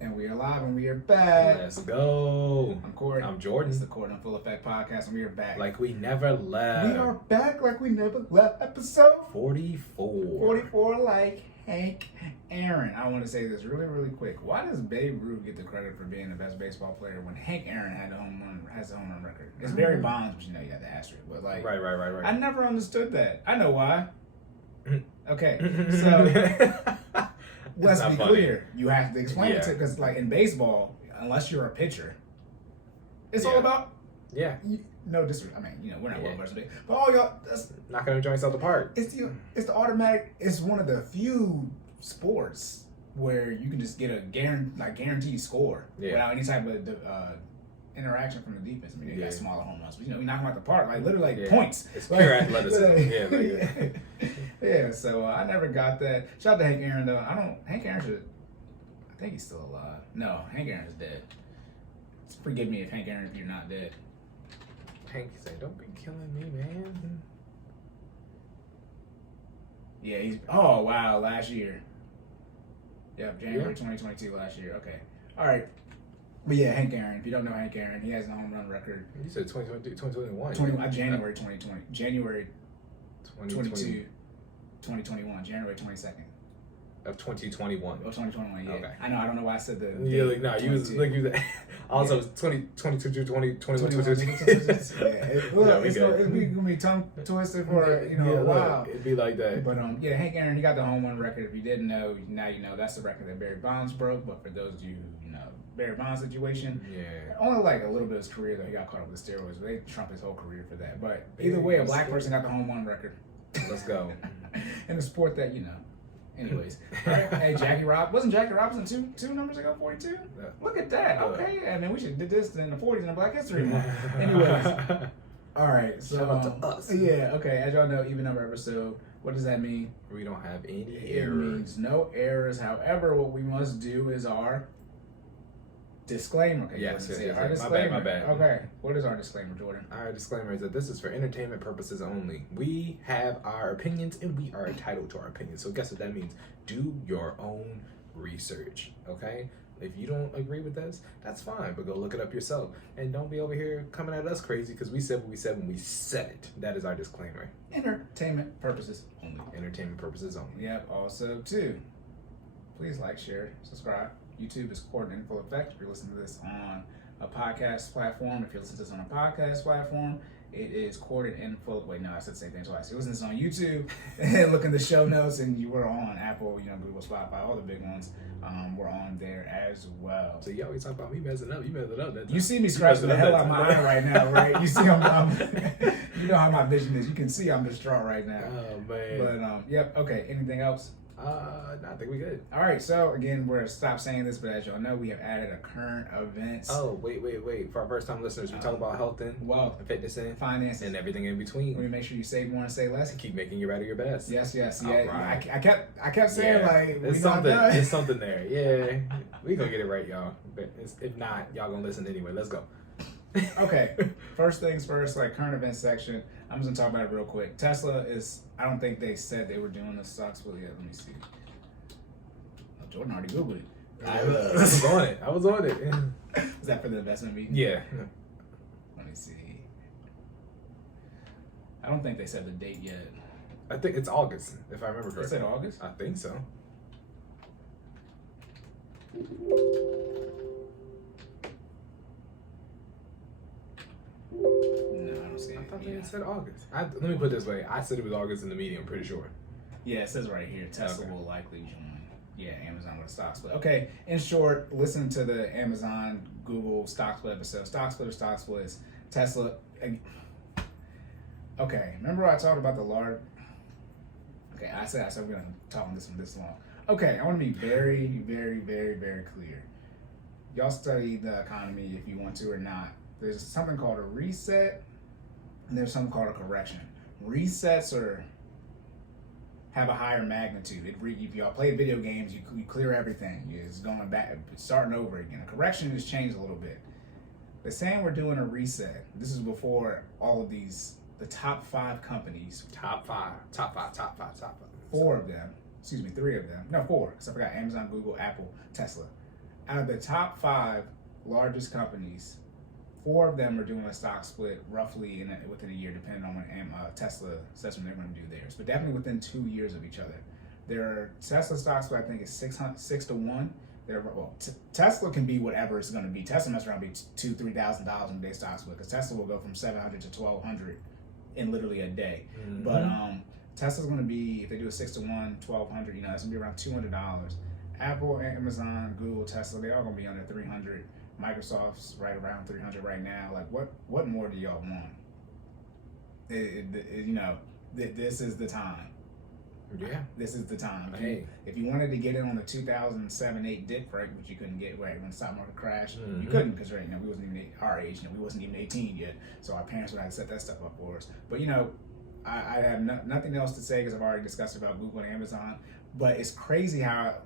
And we are live and we are back. Let's go. I'm Cory. I'm Jordan. It's the Cory and FinallyFit podcast, and we are back. Like we never left. We are back like we never left. Episode 44. 44, like Hank Aaron. I want to say this really, really quick. Why does Babe Ruth get the credit for being the best baseball player when Hank Aaron has the home run record? It's Barry Bonds, but you got the asterisk. But like, Right. I never understood that. I know why. Okay, so let's be clear. You have to explain it to, because like in baseball, unless you're a pitcher, it's all about no disrespect. I mean, we're not world versus big, but all y'all, that's not gonna join yourself apart. It's the automatic. It's one of the few sports where you can just get a guaranteed score without any type of interaction from the defense. I mean, they got smaller home runs, but we knock them out the park, like literally like points. It's pure athleticism. Yeah, so I never got that. Shout out to Hank Aaron though. Hank Aaron should. I think he's still alive. No, Hank Aaron's dead. Forgive me if Hank Aaron, if you're not dead. Hank said, "Don't be killing me, man." Yeah, oh wow, last year. Yep, January 2022 last year. Okay, all right. But yeah, Hank Aaron. If you don't know Hank Aaron, he has a home run record. You said 2022, 2021. January 2020. January 22, 2021. January 22nd. Of 2021. Oh, 2021, yeah. Okay. I know, I don't know why I said the... Yeah, like, no, you was, like, you was... Also, 2022, 2021, 2022. It's going to be tongue twisted for, a while. It'd be like that. But, Hank Aaron, he got the home run record. If you didn't know, now you know. That's the record that Barry Bonds broke. But for those of you who know Barry Bonds' situation, only like a little bit of his career, though. He got caught up with steroids. But they trumped his whole career for that. But either way, a black person got the home run record. Let's go. In a sport that, Anyways, right. Hey, wasn't Jackie Robinson two numbers ago, 42? Yeah. Look at that. Okay, I mean, we should did this in the 40s in the Black History Month. Anyways, all right. So shout out to us. Yeah. Okay. As y'all know, even number episode. What does that mean? We don't have any errors. It means no errors. However, what we must do is our disclaimer. Okay, yes. Our disclaimer. My bad. Okay. What is our disclaimer, Jordan? Our disclaimer is that this is for entertainment purposes only. We have our opinions and we are entitled to our opinions. So guess what that means? Do your own research, okay? If you don't agree with us, that's fine, but go look it up yourself. And don't be over here coming at us crazy because we said what we said when we said it. That is our disclaimer. Entertainment purposes only. Entertainment purposes only. Yep. Also, too, please like, share, subscribe. YouTube is Cory and FinallyFit. If you're listening to this on a podcast platform, if you're listening to this on a podcast platform, it is Cory and FinallyFit. Wait, no, I said the same thing twice. You're listening to this on YouTube, and look in the show notes, and you were on Apple, Google, Spotify, all the big ones. We're on there as well. So you always talk about me messing up. You messed it up. You see me scratching the hell out of my eye right now, right? You see, you know how my vision is. You can see I'm distraught right now. Oh man. But yep. Okay. Anything else? No, I think we good. All right, so again, we're gonna stop saying this, but as y'all know, we have added a current events. Oh, wait. For our first time listeners, we talk about health and wealth, and fitness and finance and everything in between. We make sure you save more and save less. Keep making you better your best. Yes. Yeah. Right. I kept saying like it's something. It's something there. Yeah, we gonna get it right, y'all. But if not, y'all gonna listen anyway. Let's go. Okay. First things first, like current events section. I'm just gonna talk about it real quick. Tesla is. I don't think they said they were doing the stock split yet. Let me see. Jordan already Googled it. I was on it. Is that for the investment meeting? Yeah. Let me see. I don't think they said the date yet. I think it's August, if I remember correctly. They said August? I think so. No, I don't see it. I thought they said August. Let me put it this way. I said it was August in the meeting, I'm pretty sure. Yeah, it says right here, Tesla will likely join. Yeah, Amazon with a stock split. Okay, in short, listen to the Amazon, Google stock split episode. Stock splits. Tesla. Okay, remember I talked about the large. Okay, I said we're going to talk on this one this long. Okay, I want to be very, very, very, very clear. Y'all study the economy if you want to or not. There's something called a reset, and there's something called a correction. Resets have a higher magnitude. If y'all play video games, you clear everything. It's going back, starting over again. A correction has changed a little bit. They're saying we're doing a reset. This is before all of these, the top 5 companies. Top five. 4 of them. Excuse me, 3 of them. No, 4. Because I forgot Amazon, Google, Apple, Tesla. out of the top 5 largest companies, 4 of them are doing a stock split roughly within a year, depending on when Tesla says when they're going to do theirs, but definitely within 2 years of each other. Their Tesla stock split, I think, is 6 to 1. Tesla can be whatever it's going to be. Tesla must around be $2,000-$3,000 in a day stock split, because Tesla will go from 700 to 1,200 in literally a day. Mm-hmm. But Tesla's going to be, if they do a 6 to 1, 1,200, it's going to be around $200. Apple, Amazon, Google, Tesla, they all going to be under 300. Microsoft's right around 300 right now. Like, what more do y'all want? This is the time. Yeah, this is the time. Hey. If you wanted to get in on the 2007-8 dip, right, which you couldn't get right when the stock market crashed, mm-hmm. you couldn't, because right now we wasn't even our age. We wasn't even 18 yet, so our parents would have to set that stuff up for us. But I have nothing else to say, because I've already discussed about Google and Amazon. But it's crazy how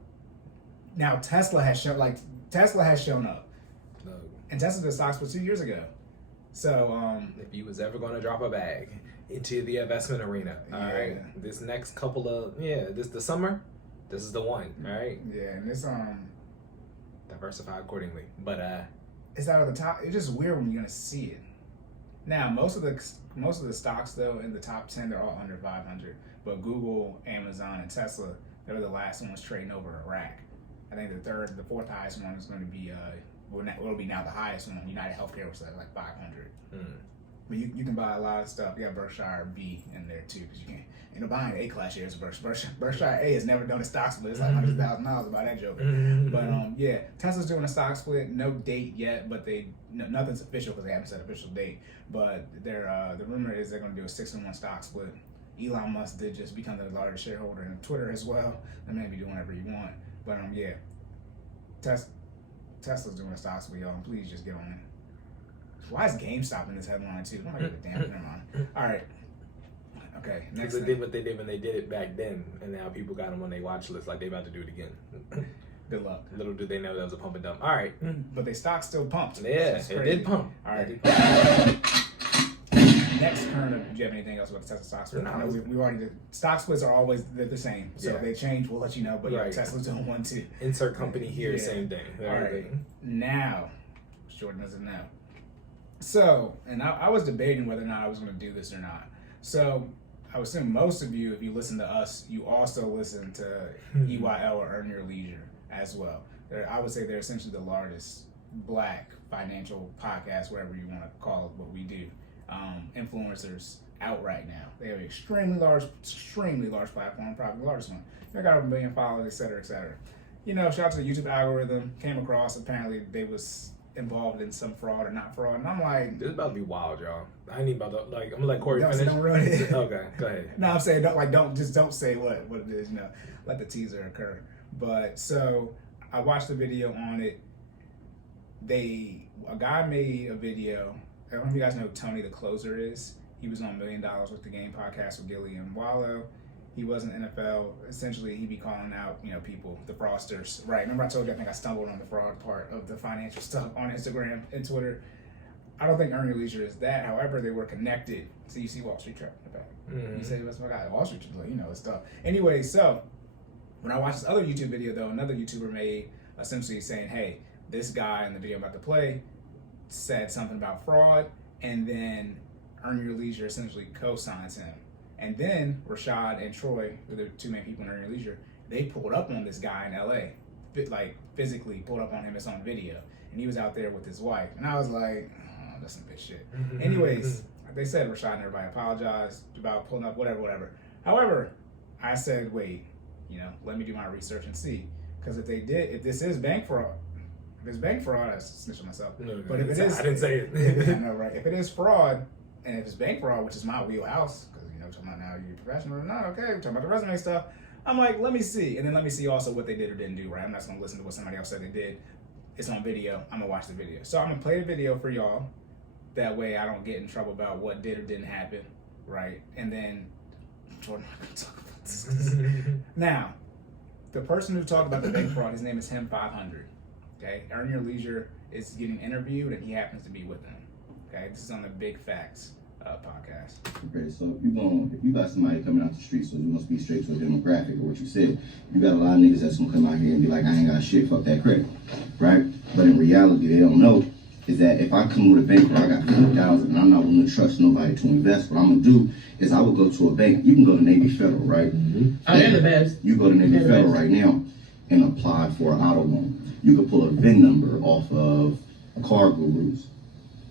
now Tesla has shown up. And Tesla did stocks for 2 years ago. So if you was ever going to drop a bag into the investment arena, all right, this next couple of the summer, this is the one, all right. Yeah, and it's diversify accordingly, but it's out of the top. It's just weird when you're gonna see it. Now most of the stocks though in the top 10, they're all under 500. But Google, Amazon, and Tesla, they're the last ones trading over a rack. I think the fourth highest one is going to be will be now the highest one. United Healthcare was like 500. But you can buy a lot of stuff. You got Berkshire B in there too, because you can't. Buying A-class shares of Berkshire A has never done a stock split. It's like $100,000 about that joke. But Tesla's doing a stock split. No date yet, but nothing's official because they haven't set an official date. But the rumor is they're going to do a 6-1 stock split. Elon Musk did just become the largest shareholder in Twitter as well. They may be doing whatever you want. But Tesla's doing a stock split, y'all. Please just get on it. Why is GameStop in this headline too? I don't give a damn. Never mind. All right. Okay. Next thing. They did what they did when they did it back then, and now people got them on their watch list like they about to do it again. Good luck. Little did they know that was a pump and dump. All right. But their stock still pumped. Yeah, it did pump. All right. Next current, do you have anything else about the Tesla stock split? No, I know we already did. Stock splits are always the same. So if they change, we'll let you know. But Tesla's doing one too. Insert company here, same thing. All right. Now, Jordan doesn't know. So, and I was debating whether or not I was going to do this or not. So, I would assume most of you, if you listen to us, you also listen to EYL or Earn Your Leisure as well. I would say they're essentially the largest Black financial podcast, whatever you want to call it, what we do. Influencers out right now. They have an extremely large platform, probably the largest one. They got over 1 million followers, et cetera, et cetera. Shout out to the YouTube algorithm. Came across, apparently they was involved in some fraud or not fraud, and I'm like, this is about to be wild, y'all. I ain't about to I'm gonna let Cory don't, finish. Don't ruin it. Okay, go ahead. No, I'm saying don't say what it is. Let the teaser occur. But so I watched the video on it. A guy made a video. I don't know if you guys know who Tony the Closer is. He was on $1 Million with the Game podcast with Gilly and Wallow. He was in NFL. Essentially, he'd be calling out, people, the fraudsters. Right. Remember I told you I think I stumbled on the fraud part of the financial stuff on Instagram and Twitter. I don't think Earn Your Leisure is that. However, they were connected. So you see Wall Street Trap in the back. Mm-hmm. You say, that's my guy. Wall Street Trap, it's stuff. Anyway, so when I watched this other YouTube video, though, another YouTuber made essentially saying, hey, this guy in the video I'm about to play said something about fraud, and then Earn Your Leisure essentially co-signs him. And then Rashad and Troy, who are the two main people in Earn Your Leisure, they pulled up on this guy in LA, physically pulled up on him. It's on video. And he was out there with his wife. And I was like, oh, that's some bitch shit. Anyways, they said Rashad and everybody apologized about pulling up, whatever. However, I said, wait, let me do my research and see. Because if this is bank fraud, if it's bank fraud, I snitched on myself. No, but if it is, I didn't say it. I know, right? If it is fraud, and if it's bank fraud, which is my wheelhouse, because talking about now you're professional or not, okay, we're talking about the resume stuff. I'm like, let me see. And then let me see also what they did or didn't do, right? I'm not going to listen to what somebody else said they did. It's on video. I'm going to watch the video. So I'm going to play the video for y'all. That way I don't get in trouble about what did or didn't happen, right? And then, Jordan, I'm not going to talk about this. Now, the person who talked about the bank fraud, his name is Him500. Okay? Earn Your Leisure is getting interviewed, and he happens to be with them. Okay? This is on the big facts podcast. Okay, so if you got somebody coming out the street, so you must be straight to a demographic of what you said. You got a lot of niggas that's gonna come out here and be like, I ain't got shit, fuck that credit, right? But in reality, they don't know is that if I come with a bank where I got 50,000 and I'm not willing to trust nobody to invest, what I'm gonna do is I will go to a bank. You can go to Navy Federal, right? Mm-hmm. Oh, they're the best. You go to Navy Federal right now and apply for an auto loan. You can pull a VIN number off of Car Gurus.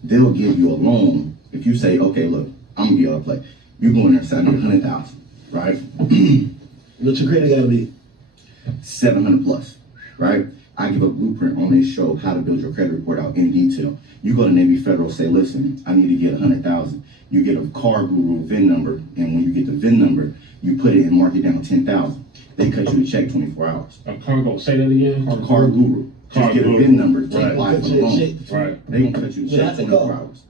They'll give you a loan if you say, okay, look, I'm gonna be able to play. You go in there and say, I need 100,000, right? What's your credit gotta be? 700 plus, right? I give a blueprint on this show how to build your credit report out in detail. You go to Navy Federal, say, listen, I need to get 100,000. You get a Car Guru VIN number, and when you get the VIN number, you put it and mark it down 10,000. They cut you a check 24 hours. A cargo, say that again. Car Guru. Just get a VIN number to apply for the loan. Right. They gonna cut you a check 24 hours.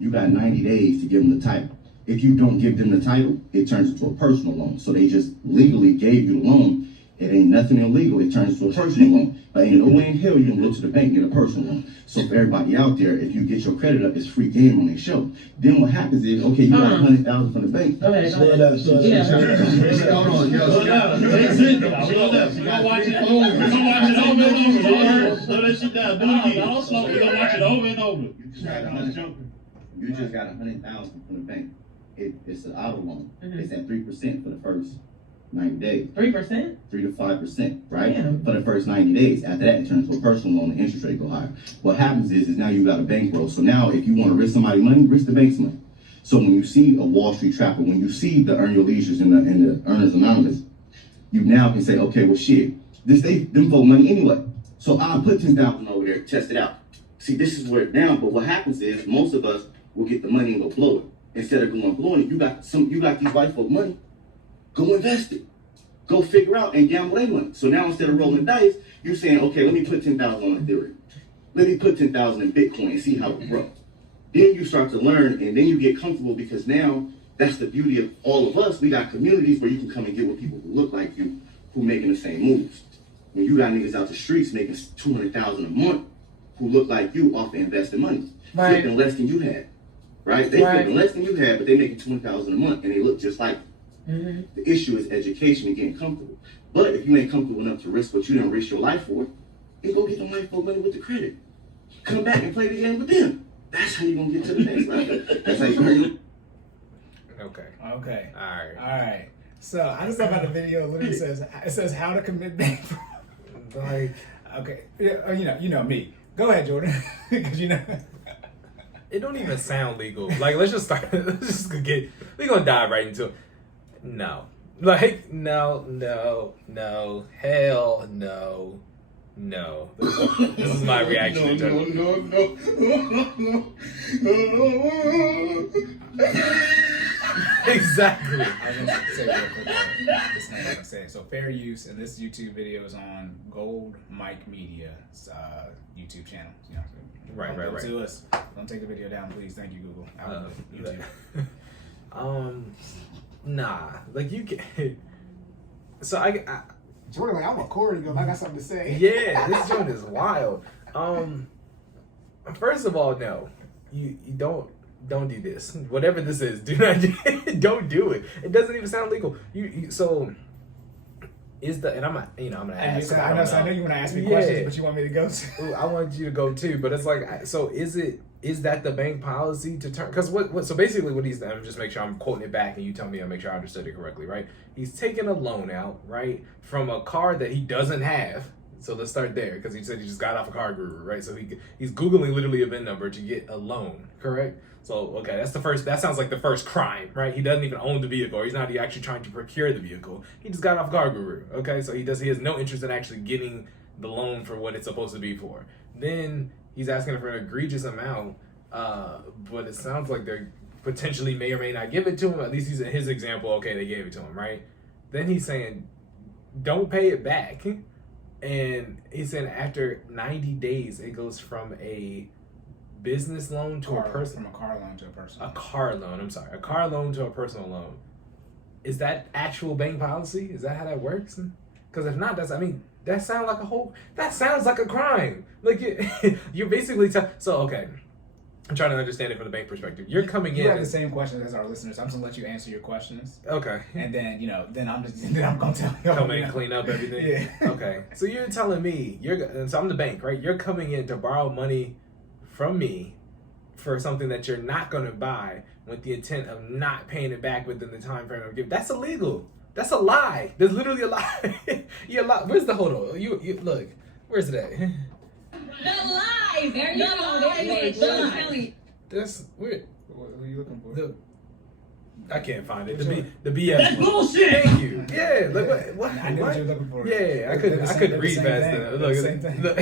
You got 90 days to give them the title. If you don't give them the title, it turns into a personal loan. So they just legally gave you the loan. It ain't nothing illegal. It turns into a personal loan. But ain't no way in hell you can go to the bank and get a personal loan. So for everybody out there, if you get your credit up, it's free game on their show. Then what happens is, okay, you got 100,000 from the bank. Go ahead. Hold on, Slow down. Go watch it over. Go watch it over and over. Slow that shit down. Don't slow. We're gonna watch it over and over. You just got 100,000 from the bank. It's an auto loan. It's at 3% for the first 90 days. 3%? 3 to 5%, right? Damn. For the first 90 days. After that, it turns to a personal loan. The interest rate go higher. What happens is now you got a bankroll. So now, if you want to risk somebody's money, risk the bank's money. So when you see a Wall Street trapper, when you see the Earn Your Leisures and the Earners Anonymous, you now can say, okay, well, shit, them vote money anyway. So I'll put 10,000 over there, test it out. See, this is where it's down. But what happens is most of us will get the money and go blow it. Instead of going blowing it, you got these white folk money. Go invest it. Go figure out and gamble their money. So now instead of rolling dice, you're saying, okay, let me put 10,000 on Ethereum. Let me put 10,000 in Bitcoin and see how it grows. Then you start to learn and then you get comfortable because now that's the beauty of all of us. We got communities where you can come and get with people who look like you, who making the same moves. When you got niggas out the streets making 200,000 a month who look like you off the invested money. Right. Flipping less than you had. Right? They flipping less than you had, but they making 20,000 a month and they look just like you. Mm-hmm. The issue is education and getting comfortable. But if you ain't comfortable enough to risk what you didn't risk your life for, then go get the white folk money with the credit. Come back and play the game with them. That's how you gonna get to the next level. That's how you gonna. Okay. Okay. All right. So I just thought about the video. It literally says how to commit bank fraud. Like, okay. Yeah, you know me. Go ahead, Jordan. Because it don't even sound legal. Like, let's just start. We're gonna dive right into it. No. Like, no, hell no. No. This is my reaction to it. Exactly. I was gonna say real quick, this name I'm gonna say. So fair use, and this YouTube video is on Gold Mike Media's YouTube channel. You know, Right. To us. Don't take the video down, please. Thank you, Google. YouTube. Nah. Like, you can. So I Jordan, I want Cory to go. I got something to say. yeah, this joint is wild. First of all, no, you don't do this. Whatever this is, do not don't do it. It doesn't even sound legal. So is the and I'm gonna ask. I know you want to ask me questions, but you want me to go too. I want you to go too, but it's like, so is that the bank policy to turn? Because so basically what he's done, just make sure I'm quoting it back and you tell me, I'll make sure I understood it correctly, right? He's taking a loan out, right, from a car that he doesn't have. So let's start there, because he said he just got off a car guru, right? So he's Googling literally a VIN number to get a loan, correct? So, okay, that sounds like the first crime, right? He doesn't even own the vehicle, or he's not actually trying to procure the vehicle. He just got off car guru, okay? So he has no interest in actually getting the loan for what it's supposed to be for. Then he's asking for an egregious amount, but it sounds like they potentially may or may not give it to him. At least he's in his example, okay, they gave it to him, right? Then he's saying, don't pay it back. And he said after 90 days, it goes from a business loan to a person. From a car loan to a personal. A car loan, I'm sorry. A car loan to a personal loan. Is that actual bank policy? Is that how that works? Because if not, that sounds like a crime. Like, you're basically, so, okay. I'm trying to understand it from the bank perspective. You're coming You in. have the same questions as our listeners. I'm just gonna let you answer your questions, Okay. and then then I'm gonna tell you. Come in and clean up everything. Yeah. Okay. So you're telling me so I'm the bank, right? You're coming in to borrow money from me for something that you're not going to buy with the intent of not paying it back within the time frame of gift. That's illegal. That's a lie. There's literally a lie. You're lying. Where's the hold on? You look. Where's it at? The lies! There you go. There you go. That's weird. What are you looking for? I can't find it. Which The BS. That's one. bullshit. Thank you. Yeah. Like what? I knew what you were looking for. Yeah. I They're couldn't the same read thing. fast They're enough. the same thing. Look.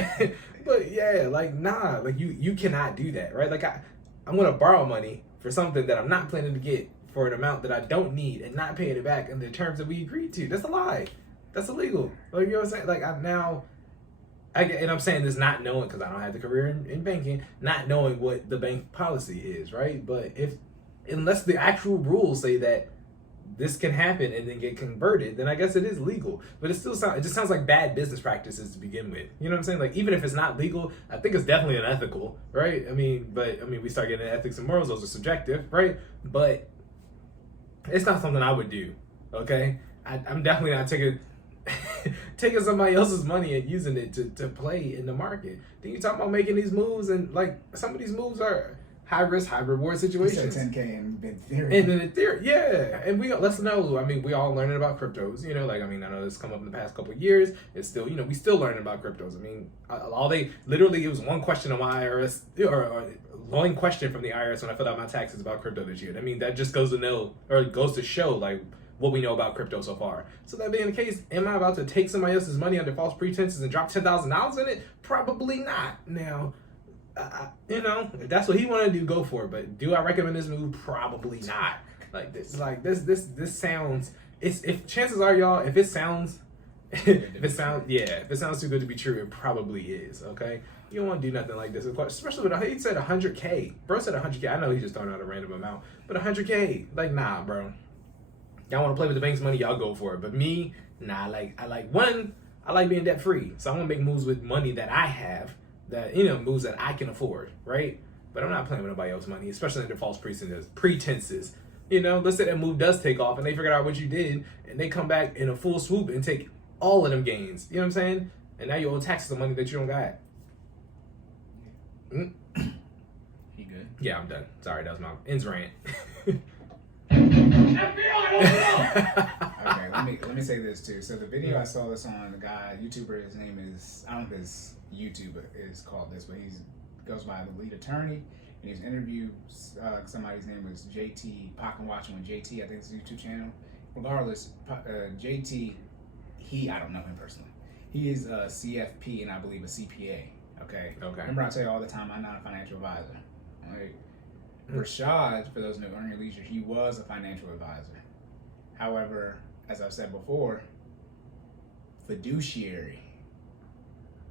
But yeah, like nah. Like you cannot do that, right? Like I'm gonna borrow money for something that I'm not planning to get for an amount that I don't need and not paying it back in the terms that we agreed to. That's a lie. That's illegal. Like, you know what I'm saying? Like, and I'm saying this not knowing, because I don't have the career in banking, not knowing what the bank policy is, right? But unless the actual rules say that this can happen and then get converted, then I guess it is legal. But it just sounds like bad business practices to begin with. You know what I'm saying? Like, even if it's not legal, I think it's definitely unethical, right? I mean, we start getting into ethics and morals, those are subjective, right? But it's not something I would do, okay? I'm definitely not taking somebody else's money and using it to play in the market. Then you talk about making these moves, and like some of these moves are high risk, high reward situations. $10K in Ethereum. And in Ethereum, yeah. And let's know. I mean, we all learning about cryptos. You know, like I know this come up in the past couple of years. It's still, we still learning about cryptos. I mean, it was one question on my IRS or one question from the IRS when I filled out my taxes about crypto this year. I mean, that just goes to show like what we know about crypto so far. So that being the case, am I about to take somebody else's money under false pretenses and drop $10,000 in it? Probably not. Now, if that's what he want to do, go for it. But do I recommend this move? Probably not. This sounds. If chances are, y'all, if it sounds too good to be true, it probably is. Okay, you don't want to do nothing like this, especially with he said 100K. Bro said 100K. I know he's just throwing out a random amount, but 100K, like nah, bro. Y'all want to play with the bank's money, y'all go for it. But me, nah. I like being debt free, so I want to make moves with money that I have. That moves that I can afford, right? But I'm not playing with nobody else's money, especially under false pretenses. Let's say that move does take off and they figure out what you did and they come back in a full swoop and take all of them gains. You know what I'm saying? And now you owe taxes on money that you don't got. You good? Yeah, I'm done. Sorry, that was my ends rant. Okay, let me say this too. So the video I saw this on, the guy, YouTuber, his name is, I don't know if his YouTube is called this, but he goes by the lead attorney, and he's interviewed somebody's name was JT, Pocket Watching with JT, I think it's his YouTube channel. Regardless, JT, I don't know him personally. He is a CFP and I believe a CPA, okay? Remember I tell you all the time, I'm not a financial advisor, all right? Rashad, for those who know Earn Your Leisure, he was a financial advisor. However, as I've said before, fiduciary.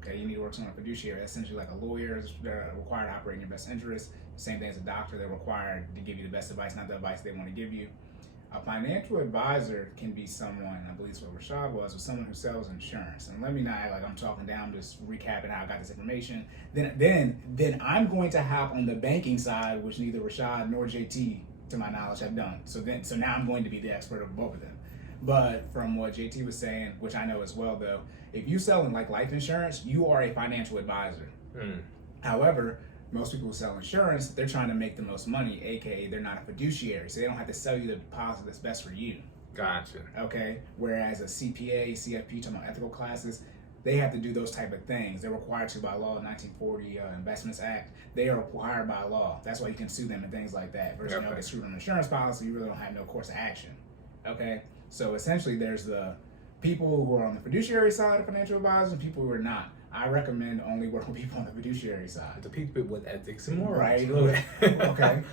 Okay, you need to work on a fiduciary. Essentially, like a lawyer is required to operate in your best interest. Same thing as a doctor, they're required to give you the best advice, not the advice they want to give you. A financial advisor can be someone, I believe that's what Rashad was someone who sells insurance. And let me not act like I'm talking down, just recapping how I got this information. Then I'm going to hop on the banking side, which neither Rashad nor JT, to my knowledge, have done. So now I'm going to be the expert of both of them. But from what JT was saying, which I know as well though, if you sell in like life insurance, you are a financial advisor. However, most people who sell insurance, they're trying to make the most money, aka they're not a fiduciary, so they don't have to sell you the policy that's best for you. Gotcha. Okay? Whereas a CPA, CFP, talking about ethical classes, they have to do those type of things. They're required to by law, 1940 Investments Act. They are required by law. That's why you can sue them and things like that. Versus get screwed on an insurance policy, you really don't have no course of action. Okay? So essentially there's the people who are on the fiduciary side of financial advisors and people who are not. I recommend only work with people on the fiduciary side. The people with ethics and morals. Right. Okay.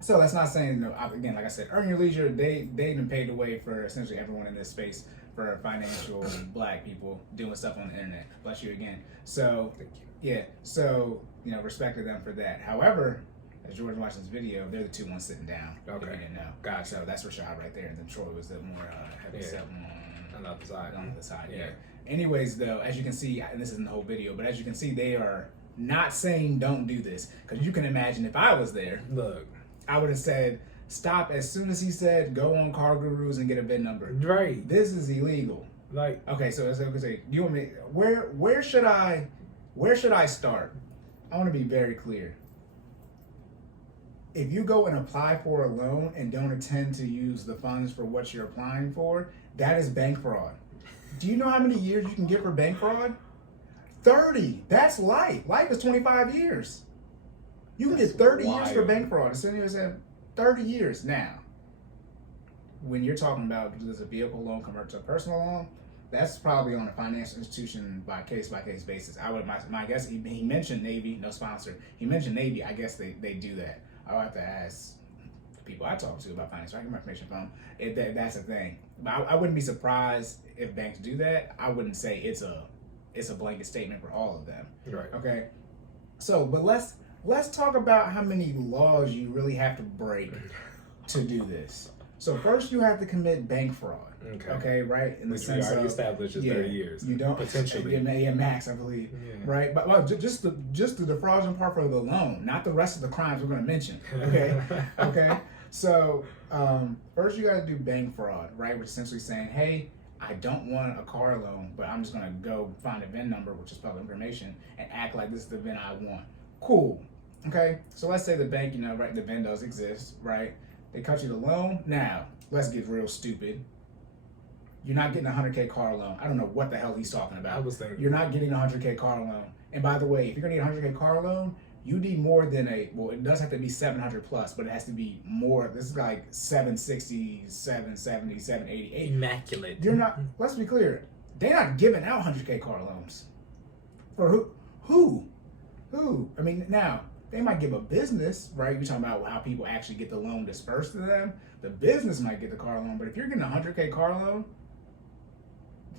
So that's not saying, again, like I said, Earn Your Leisure, they've been paved the way for essentially everyone in this space for financial black people doing stuff on the internet. Bless you again. So, Thank you. yeah. So, respect to them for that. However, as George watched this video, they're the two ones sitting down. Okay. If you didn't know. Gotcha. So that's Rashad right there. And then Troy was the more heavy set on the other side. On the side, yeah. Anyways, though, as you can see, and this isn't the whole video, but as you can see, they are Not saying don't do this, because you can imagine if I was there, Look, I would have said stop as soon as he said go on Car Gurus and get a VIN number. right? This is illegal. Like, Okay, so as I was saying, do you want me? Where should I start? I want to be very clear. If you go and apply for a loan and don't intend to use the funds for what you're applying for, that is bank fraud. Do you know how many years you can get for bank fraud? 30. That's life. Life is 25 years. You can get 30 years for wild. bank fraud. As soon as you said 30 years now. When you're talking about does a vehicle loan convert to a personal loan, that's probably on a financial institution by case basis. I would my guess he mentioned Navy, no sponsor. He mentioned Navy. I guess they do that. I'll have to ask the people I talk to about finance. I get my information from that's a thing. But I wouldn't be surprised if banks do that. I wouldn't say it's a blanket statement for all of them. right? Okay. So, but let's talk about how many laws you really have to break to do this. So first you have to commit bank fraud. Okay, right? In Which the we sense already of established is 30 years. You don't potentially. yeah, max, I believe. Yeah. Right? But well, just the fraudulent part for the loan, not the rest of the crimes we're going to mention. Okay, okay. So first you got to do bank fraud, right? Which is essentially saying, hey, I don't want a car loan, but I'm just going to go find a VIN number, which is public information, and act like this is the VIN I want. Cool. Okay. So let's say the bank, right? The VIN does exist, right? They cut you the loan. Now let's get real stupid. You're not getting a 100K car loan. I don't know what the hell he's talking about. I was thinking. You're not getting a 100K car loan. And by the way, if you're gonna get a 100K car loan, you need more than it does have to be 700 plus, but it has to be more. This is like 760, 770, 780. Immaculate. You're not, let's be clear, they're not giving out 100K car loans. For who? I mean, now, they might give a business, right? You're talking about how people actually get the loan dispersed to them. The business might get the car loan, but if you're getting a 100K car loan,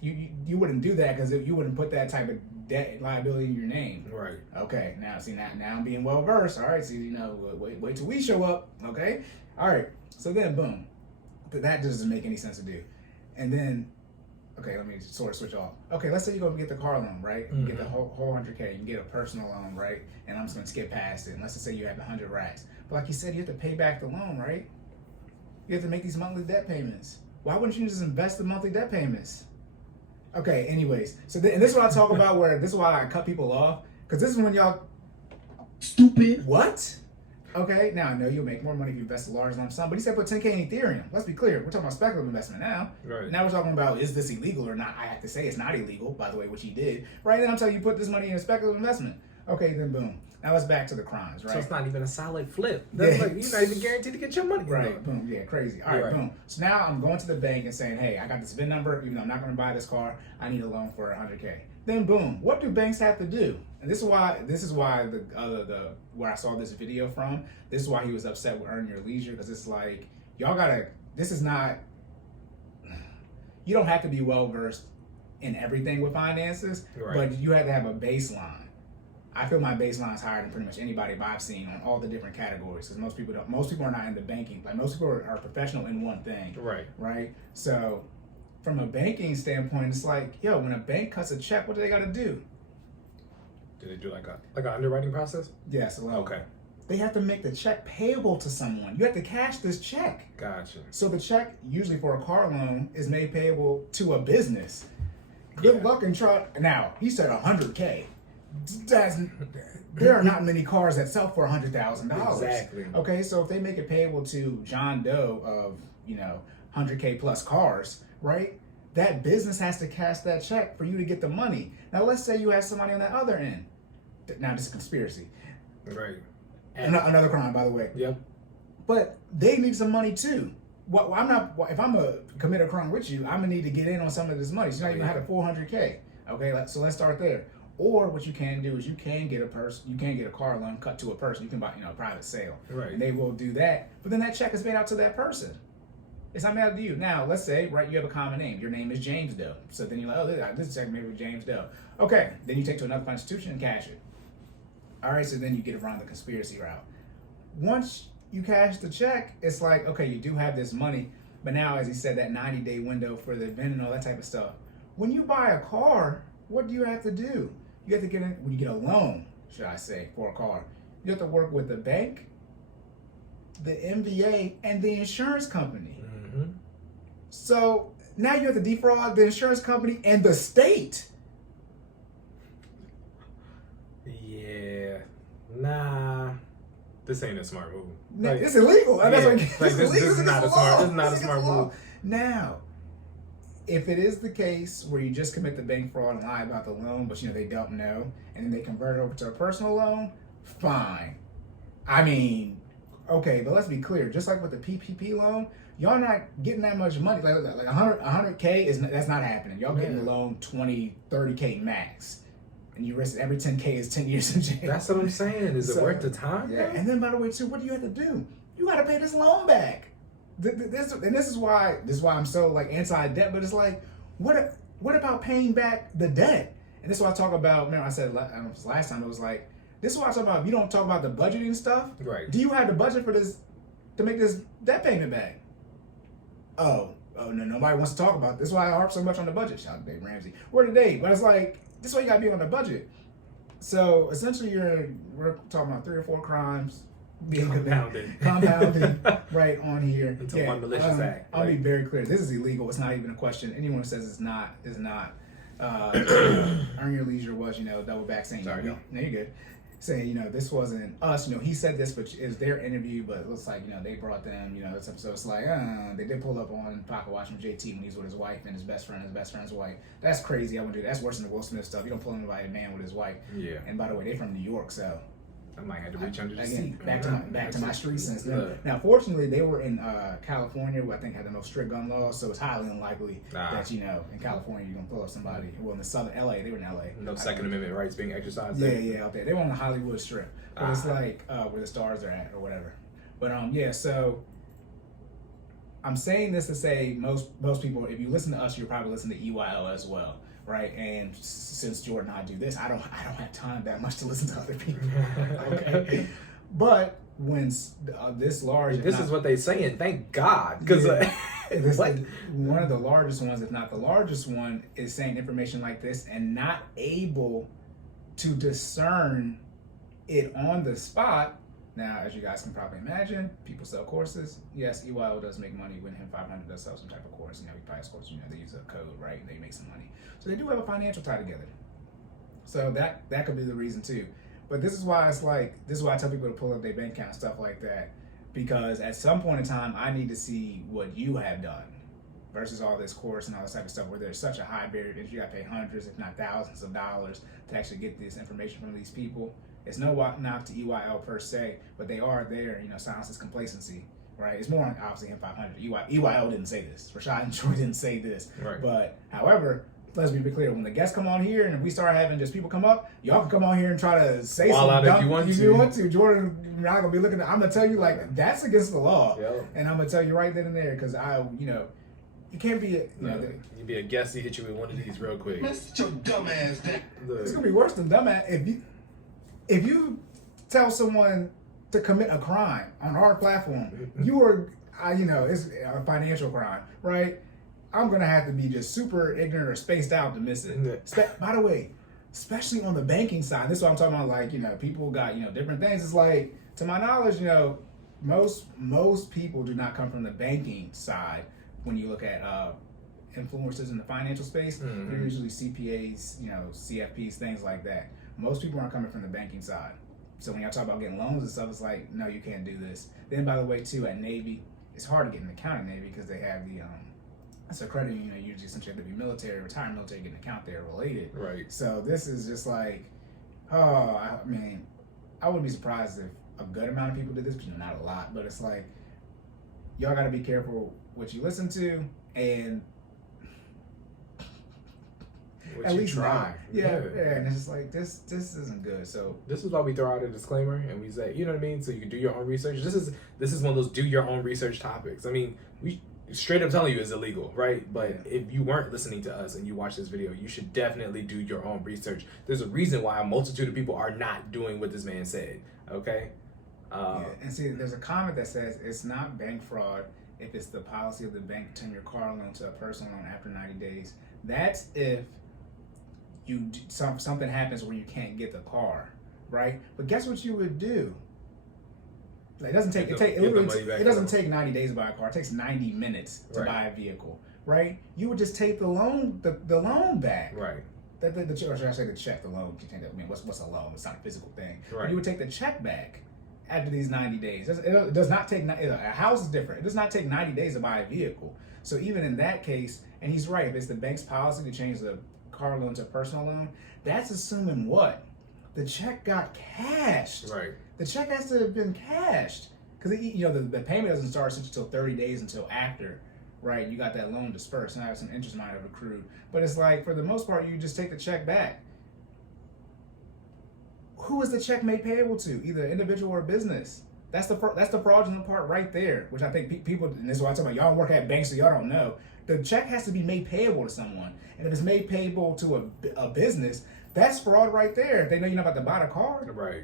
you wouldn't do that because you wouldn't put that type of debt liability in your name. Right. Okay, now I'm being well versed. All right, so wait till we show up. Okay, all right. So then, boom, that doesn't make any sense to do. And then, okay, let me sort of switch off. Okay, let's say you go get the car loan, right? You get the whole 100K. You can get a personal loan, right? And I'm just gonna skip past it. And let's just say you have 100 racks. But like you said, you have to pay back the loan, right? You have to make these monthly debt payments. Why wouldn't you just invest the monthly debt payments? Okay, anyways. So and this is what I talk about this is why I cut people off. Because this is when y'all... Stupid. What? Okay, now I know you'll make more money if you invest a large lump sum, but he said put 10K in Ethereum. Let's be clear. We're talking about speculative investment now. Right. Now we're talking about is this illegal or not? I have to say it's not illegal, by the way, which he did. Right, then I'm telling you put this money in a speculative investment. Okay, then boom. Now let's back to the crimes, right? So it's not even a solid flip. That's Yeah. like you're not even guaranteed to get your money. Right, boom, yeah, crazy. All right, Right. boom. So now I'm going to the bank and saying, hey, I got this VIN number, even though I'm not going to buy this car, I need a loan for 100K. Then boom, what do banks have to do? And this is why the where I saw this video from, this is why he was upset with Earn Your Leisure, because it's like, y'all gotta, this is not, you don't have to be well versed in everything with finances, Right. but you have to have a baseline. I feel my baseline is higher than pretty much anybody I've seen on all the different categories, because most people are not into banking. Like most people are professional in one thing, Right. right? So from a banking standpoint, it's like, yo, when a bank cuts a check, what do they got to do? Do they do like an underwriting process? Yes, well, Okay. they have to make the check payable to someone. You have to cash this check. Gotcha. So the check, usually for a car loan, is made payable to a business. Good Yeah. luck and try. Now, he said 100K. There are not many cars that sell for $100,000. Exactly. Okay, so if they make it payable to John Doe of 100K plus cars, right? That business has to cash that check for you to get the money. Now let's say you have somebody on the other end. Now this is conspiracy. Right. Another crime, by the way. Yep. But they need some money too. Well, if I'm a commit a crime with you, I'm gonna need to get in on some of this money. So now you have a 400K. Okay, so let's start there. Or what you can do is you can get a car loan cut to a person. You can buy, a private sale. Right. And they will do that. But then that check is made out to that person. It's not made out to you. Now, let's say, right, you have a common name. Your name is James Doe. So then you're like, oh, this check made with James Doe. Okay. Then you take to another financial institution and cash it. All right, so then you get around the conspiracy route. Once you cash the check, it's like, okay, you do have this money, but now, as he said, that 90-day window for the event and all that type of stuff. When you buy a car, what do you have to do? You have to when you get a loan, should I say, for a car. You have to work with the bank, the MBA, and the insurance company. Mm-hmm. So now you have to defraud the insurance company and the state. Yeah. Nah. This ain't a smart move. Like, it's illegal. Yeah, That's like this is not a smart. This is not a smart move. Now, if it is the case where you just commit the bank fraud and lie about the loan, but they don't know, and then they convert it over to a personal loan, fine. I mean, okay, but let's be clear. Just like with the PPP loan, y'all not getting that much money. Like 100K that's not happening. Y'all getting the loan 20, 30K max. And you risk every 10K is 10 years in jail. That's what I'm saying. Is it worth the time? Yeah. And then by the way too, what do you have to do? You got to pay this loan back. This is why I'm so like anti-debt. But it's like, what about paying back the debt? And this is what I talk about. Remember I said I don't know if it was last time. It was like, this is what I talk about. If you don't talk about the budgeting stuff, right? Do you have the budget for this to make this debt payment back? Oh no, nobody wants to talk about this. This is why I harp so much on the budget. Shout out to Dave Ramsey. Where today? But it's like, this is why you gotta be on the budget. So essentially, we're talking about 3 or 4 crimes being compounded right on here. It's a one malicious act. I'll be very clear. This is illegal. It's not even a question. Anyone who says it's not is not. Earn Your Leisure was, double back saying, sorry, no, you're good. Saying, this wasn't us. He said this, but it's their interview, but it looks like, they brought them, this episode. It's like, they did pull up on Pocket Watch from JT when he's with his wife and his best friend's wife. That's crazy. I wouldn't do that. That's worse than the Will Smith stuff. You don't pull anybody, a man with his wife. Yeah. And by the way, they're from New York, so. I might have to reach under the Again, seat. back to my street sense. Now, fortunately, they were in California, who I think had the most strict gun laws, so it's highly unlikely that in California you're gonna pull up somebody. Well, in the southern LA, they were in LA. No Second Amendment rights being exercised. Yeah, out there. They were on the Hollywood Strip, but it's like where the stars are at or whatever. But so I'm saying this to say most people, if you listen to us, you're probably listening to EYL as well. Right, and since Jordan and I do this, I don't have time that much to listen to other people. Okay, but when this large, this is what they're saying. Thank God, because one of the largest ones, if not the largest one, is saying information like this and not able to discern it on the spot. Now, as you guys can probably imagine, people sell courses. Yes, EYL does make money when Him 500 does sell some type of course. He buys courses, they use a code, right? And they make some money. So they do have a financial tie together. So that could be the reason too. But this is why I tell people to pull up their bank account and stuff like that. Because at some point in time, I need to see what you have done versus all this course and all this type of stuff where there's such a high barrier that you got to pay hundreds, if not thousands of dollars to actually get this information from these people. It's no knock to EYL per se, but they are there, silences complacency, right? It's more on obviously Him 500. EYL didn't say this. Rashad and Troy didn't say this. Right. But however, let's be clear, when the guests come on here and if we start having just people come up, y'all can come on here and try to say something dumb if you want to. Jordan, you're not gonna be looking at, I'm gonna tell you that's against the law. Yep. And I'm gonna tell you right then and there, because you can't be you be a guest, he hit you with one of these real quick. That's your dumb ass. It's gonna be worse than dumbass if you tell someone to commit a crime on our platform, it's a financial crime, right? I'm gonna have to be just super ignorant or spaced out to miss it. By the way, especially on the banking side, this is what I'm talking about. Like, people got different things. It's like, to my knowledge, most people do not come from the banking side. When you look at influencers in the financial space, they're usually CPAs, CFPs, things like that. Most people aren't coming from the banking side. So when y'all talk about getting loans and stuff, it's like, no, you can't do this. Then, by the way, too, at Navy, it's hard to get an account at Navy because they have the it's a credit union. Usually, essentially, have to be military, retired military, get an account there related. Right. So this is just like, I wouldn't be surprised if a good amount of people did this, but not a lot. But it's like, y'all got to be careful what you listen to, and at least try. Yeah, and it's just like this isn't good. So this is why we throw out a disclaimer and we say, what I mean, so you can do your own research. This is one of those do your own research topics. I mean, we straight up telling you it's illegal, right? But if you weren't listening to us and you watch this video, you should definitely do your own research. There's a reason why a multitude of people are not doing what this man said. Okay. And see, there's a comment that says it's not bank fraud if it's the policy of the bank to turn your car loan to a personal loan after 90 days. That's if something happens where you can't get the car, right? But guess what you would do? Like, it doesn't take Get the money back it doesn't out. take 90 days to buy a car. It takes 90 minutes to Right. buy a vehicle, right? You would just take the loan back. Right. Or should I say the check? The loan. I mean, what's a loan? It's not a physical thing. But Right. you would take the check back after these 90 days. It does not take. A house is different. It does not take 90 days to buy a vehicle. So even in that case, and he's right. If it's the bank's policy to change the car loan to a personal loan, that's assuming what? The check got cashed. Right. The check has to have been cashed because the payment doesn't start until 30 days until after, right? You got that loan dispersed and have some interest might have accrued. But it's like for the most part, you just take the check back. Who is the check made payable to? Either individual or business. That's the fraudulent part right there, which I think people. And this is why I talk about y'all work at banks, so y'all don't know. The check has to be made payable to someone, and if it's made payable to a business, that's fraud right there. If they know you're not about to buy the car. Right.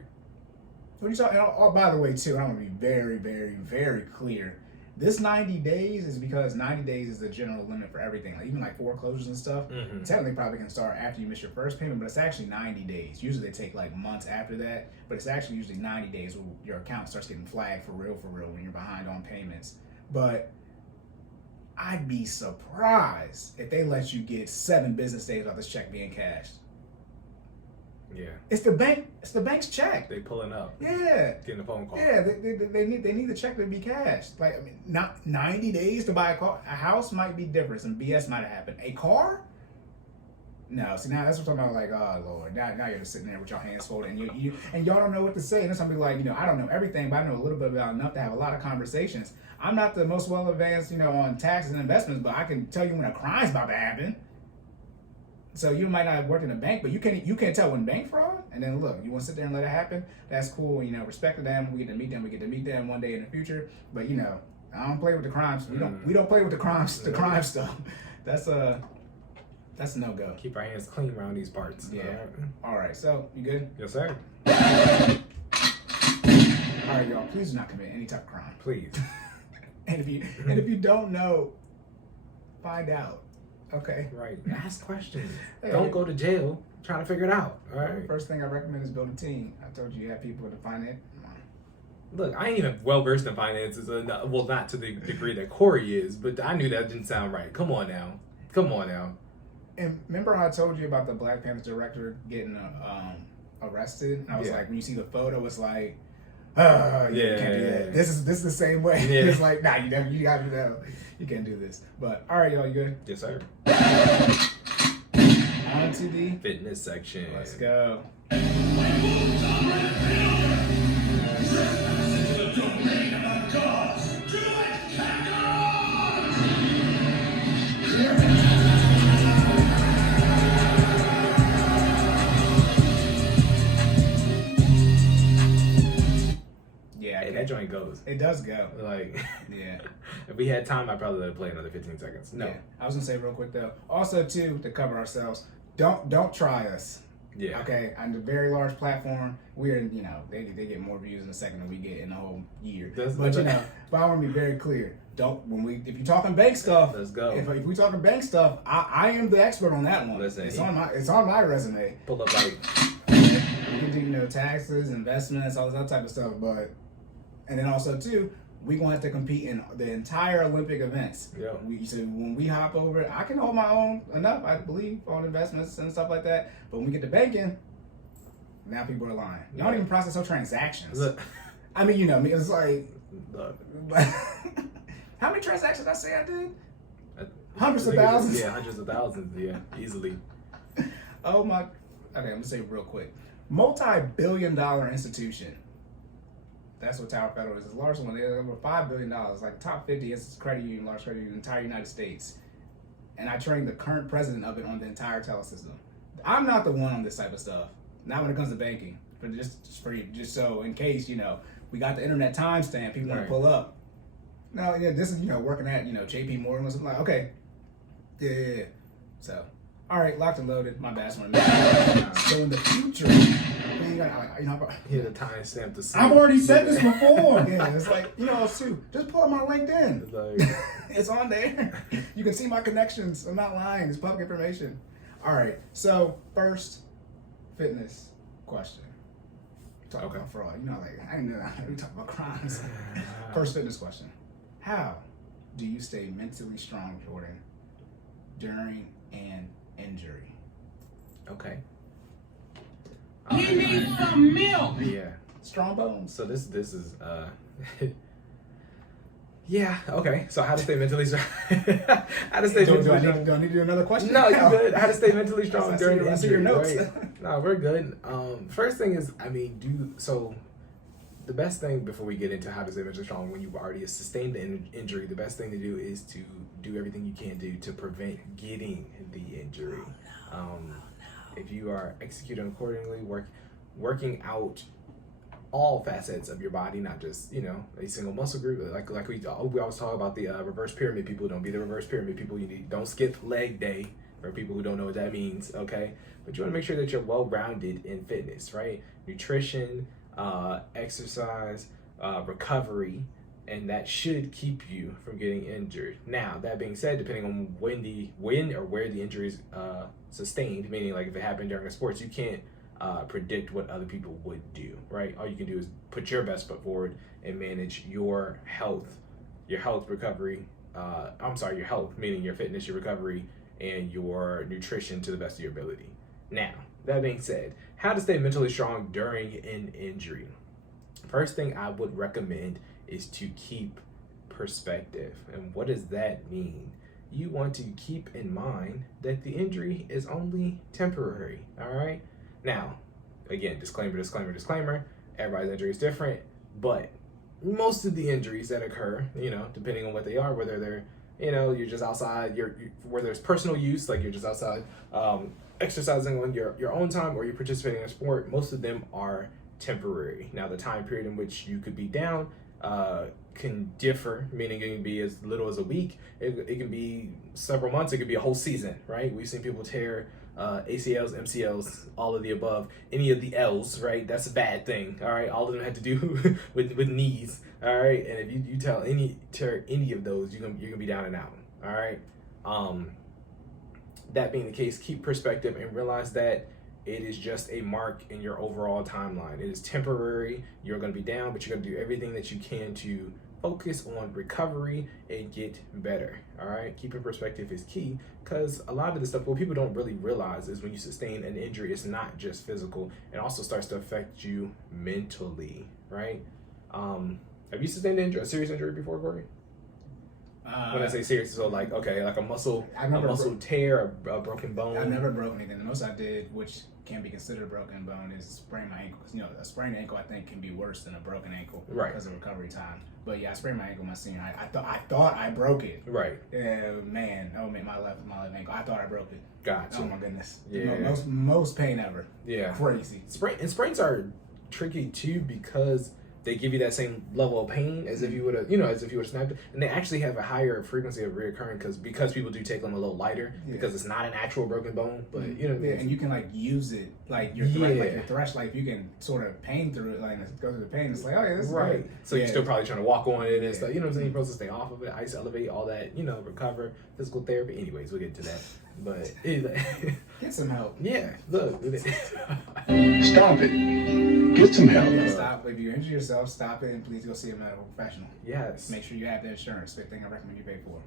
What you talking? Oh, by the way, too, I want to be very, very, very clear. This 90 days is because 90 days is the general limit for everything. Like even like foreclosures and stuff. Mm-hmm. Technically, probably can start after you miss your first payment, but it's actually 90 days. Usually, they take like months after that, but it's actually usually 90 days when your account starts getting flagged for real, when you're behind on payments. But I'd be surprised if they let you get 7 business days without this check being cashed. Yeah. It's the bank. It's the bank's check. They pulling up. Yeah. Getting a phone call. Yeah, they need the check to be cashed. Like, I mean, not 90 days to buy a car. A house might be different. Some BS might have happened. A car? No. See, now that's what I'm talking about. Like, oh Lord, now you're just sitting there with your hands folded, and y'all don't know what to say. And then somebody like, I don't know everything, but I know a little bit about enough to have a lot of conversations. I'm not the most well advanced, on taxes and investments, but I can tell you when a crime's about to happen. So you might not have worked in a bank, but you can't tell when bank fraud. And then look, you want to sit there and let it happen. That's cool. Respect to them. We get to meet them. We get to meet them one day in the future. But I don't play with the crimes. We don't play with the crimes. The crime stuff. That's a no go. Keep our hands clean around these parts. Yeah. All right. So you good? Yes, sir. All right, y'all. Please do not commit any type of crime. Please. And if you don't know, find out. Okay. Right. Ask questions. Hey. Don't go to jail trying to figure it out. All right. First thing I recommend is build a team. I told you have people to finance. Look, I ain't even well versed in finances. Well, not to the degree that Cory is, but I knew that didn't sound right. Come on now. And remember how I told you about the Black Panther director getting arrested? And I was like, when you see the photo, it's like, you can't do that. This is the same way. Yeah. It's like, nah, you gotta do that. You can't do this. But all right, y'all, you good? Yes, sir. On to the Fitness section. Let's go. Yeah, Hey, that joint goes. it does go. Like, Yeah. if we had time, I'd probably let it play another 15 seconds. No. Yeah. I was gonna say real quick though. Also, too, to cover ourselves, don't try us. Yeah. Okay. On the very large platform, we're they get more views in a second than we get in a whole year. That's- But I want to be very clear. If you're talking bank stuff, Let's go. If we talking bank stuff, I am the expert on that one. Listen, it's on my resume. Pull up like, You can do taxes, investments, all that type of stuff. And then also too, we gonna have to compete in the entire Olympic events. Yeah. So when we hop over, I can hold my own enough, I believe, on investments and stuff like that. But when we get to banking, now people are lying. Y'all don't even process no transactions. look, I mean, it's like, look. how many transactions I say I did? I Hundreds of think it's- thousands. Yeah, hundreds of thousands. Yeah, easily. Oh my. Okay, I'm gonna say it real quick. Multi-billion-dollar institution. That's what Tower Federal is. It's the largest one. They're over $5 billion. Like top 50 is credit union, large credit union, in the entire United States. And I trained the current president of it on the entire telesystem. I'm not the one on this type of stuff. Not when it comes to banking. Just so in case we got the internet timestamp, people want to pull up. No, yeah, this is working at JP Morgan or something like. Okay, yeah. So. All right, locked and loaded. My bad. So in the future, Hear the timestamp to see. I've already said this before. yeah, it's like Sue, just pull up my LinkedIn. It's like, It's on there. You can see my connections. I'm not lying. It's public information. All right. So first, fitness question. Talk Okay. about fraud. You know, like I didn't know that. We talk about crimes. First fitness question: how do you stay mentally strong, Jordan, during an injury? Okay. He needs some milk. Yeah. Strong bones. So this is yeah, okay. So how to stay mentally strong? How to stay Do mentally I strong? need to do another question? No, you're good. How to stay mentally strong I see during your- the I see your injury, notes. right? No, we're good. First thing is, I mean, the best thing before we get into how to stay mentally strong when you've already sustained the injury, the best thing to do is to do everything you can do to prevent getting the injury. If you are executing accordingly, working out all facets of your body, not just a single muscle group. Like we always talk about the reverse pyramid people. Don't be the reverse pyramid people. Don't skip leg day for people who don't know what that means. Okay, but you want to make sure that you're well rounded in fitness, right? Nutrition, exercise, recovery, and that should keep you from getting injured. Now, that being said, depending on when or where the injury is sustained, meaning like if it happened during a sports, you can't predict what other people would do, right? All you can do is put your best foot forward and manage your health recovery. Your health, meaning your fitness, your recovery, and your nutrition to the best of your ability. Now, that being said, how to stay mentally strong during an injury. First thing I would recommend is to keep perspective. And what does that mean? You want to keep in mind that the injury is only temporary, all right? Now, again, disclaimer, everybody's injury is different, but most of the injuries that occur, depending on what they are, whether they're, you're just outside, where there's personal use, like you're just outside exercising on your own time, or you're participating in a sport, most of them are temporary. Now, the time period in which you could be down can differ, meaning it can be as little as a week, it can be several months, it could be a whole season, right? We've seen people tear ACLs, MCLs, all of the above, any of the L's, right? That's a bad thing, all right? All of them had to do with knees, all right? And if you tear any of those, you're gonna be down and out, all right? That being the case, keep perspective and realize that it is just a mark in your overall timeline. It is temporary. You're going to be down, but you're going to do everything that you can to focus on recovery and get better. All right. Keeping perspective is key, because a lot of the stuff, what people don't really realize is when you sustain an injury, it's not just physical. It also starts to affect you mentally. Right. Have you sustained a serious injury before, Cory? When I say serious, so like a muscle tear, a broken bone. I've never broken anything. The most I did, which can be considered a broken bone, is sprain my ankle. A sprained ankle I think can be worse than a broken ankle, right? Because of recovery time. But yeah, I sprained my ankle my senior high. I thought I broke it. Right. Man, my left ankle. I thought I broke it. Gotcha. Oh my goodness. Yeah. Most pain ever. Yeah. Crazy. Sprains are tricky too, because they give you that same level of pain as if you would have, snapped it. And they actually have a higher frequency of reoccurring because people do take them a little lighter, because it's not an actual broken bone, but you know what I mean? And you can use it like your thresh, like you can sort of pain through it, like go through the pain. It's like, this is right. good. So you're still probably trying to walk on it and stuff. You know what I'm saying? You're supposed to stay off of it, ice elevate, all that, recover, physical therapy. Anyways, we'll get to that. But get some help. Yeah, look. Stop it. Get some help. Yeah, stop. If you injure yourself, stop it and please go see a medical professional. Yes. Make sure you have the insurance. Big thing I recommend you pay for.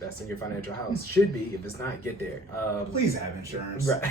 That's in your financial house. Should be. If it's not, get there. Please have insurance. Right.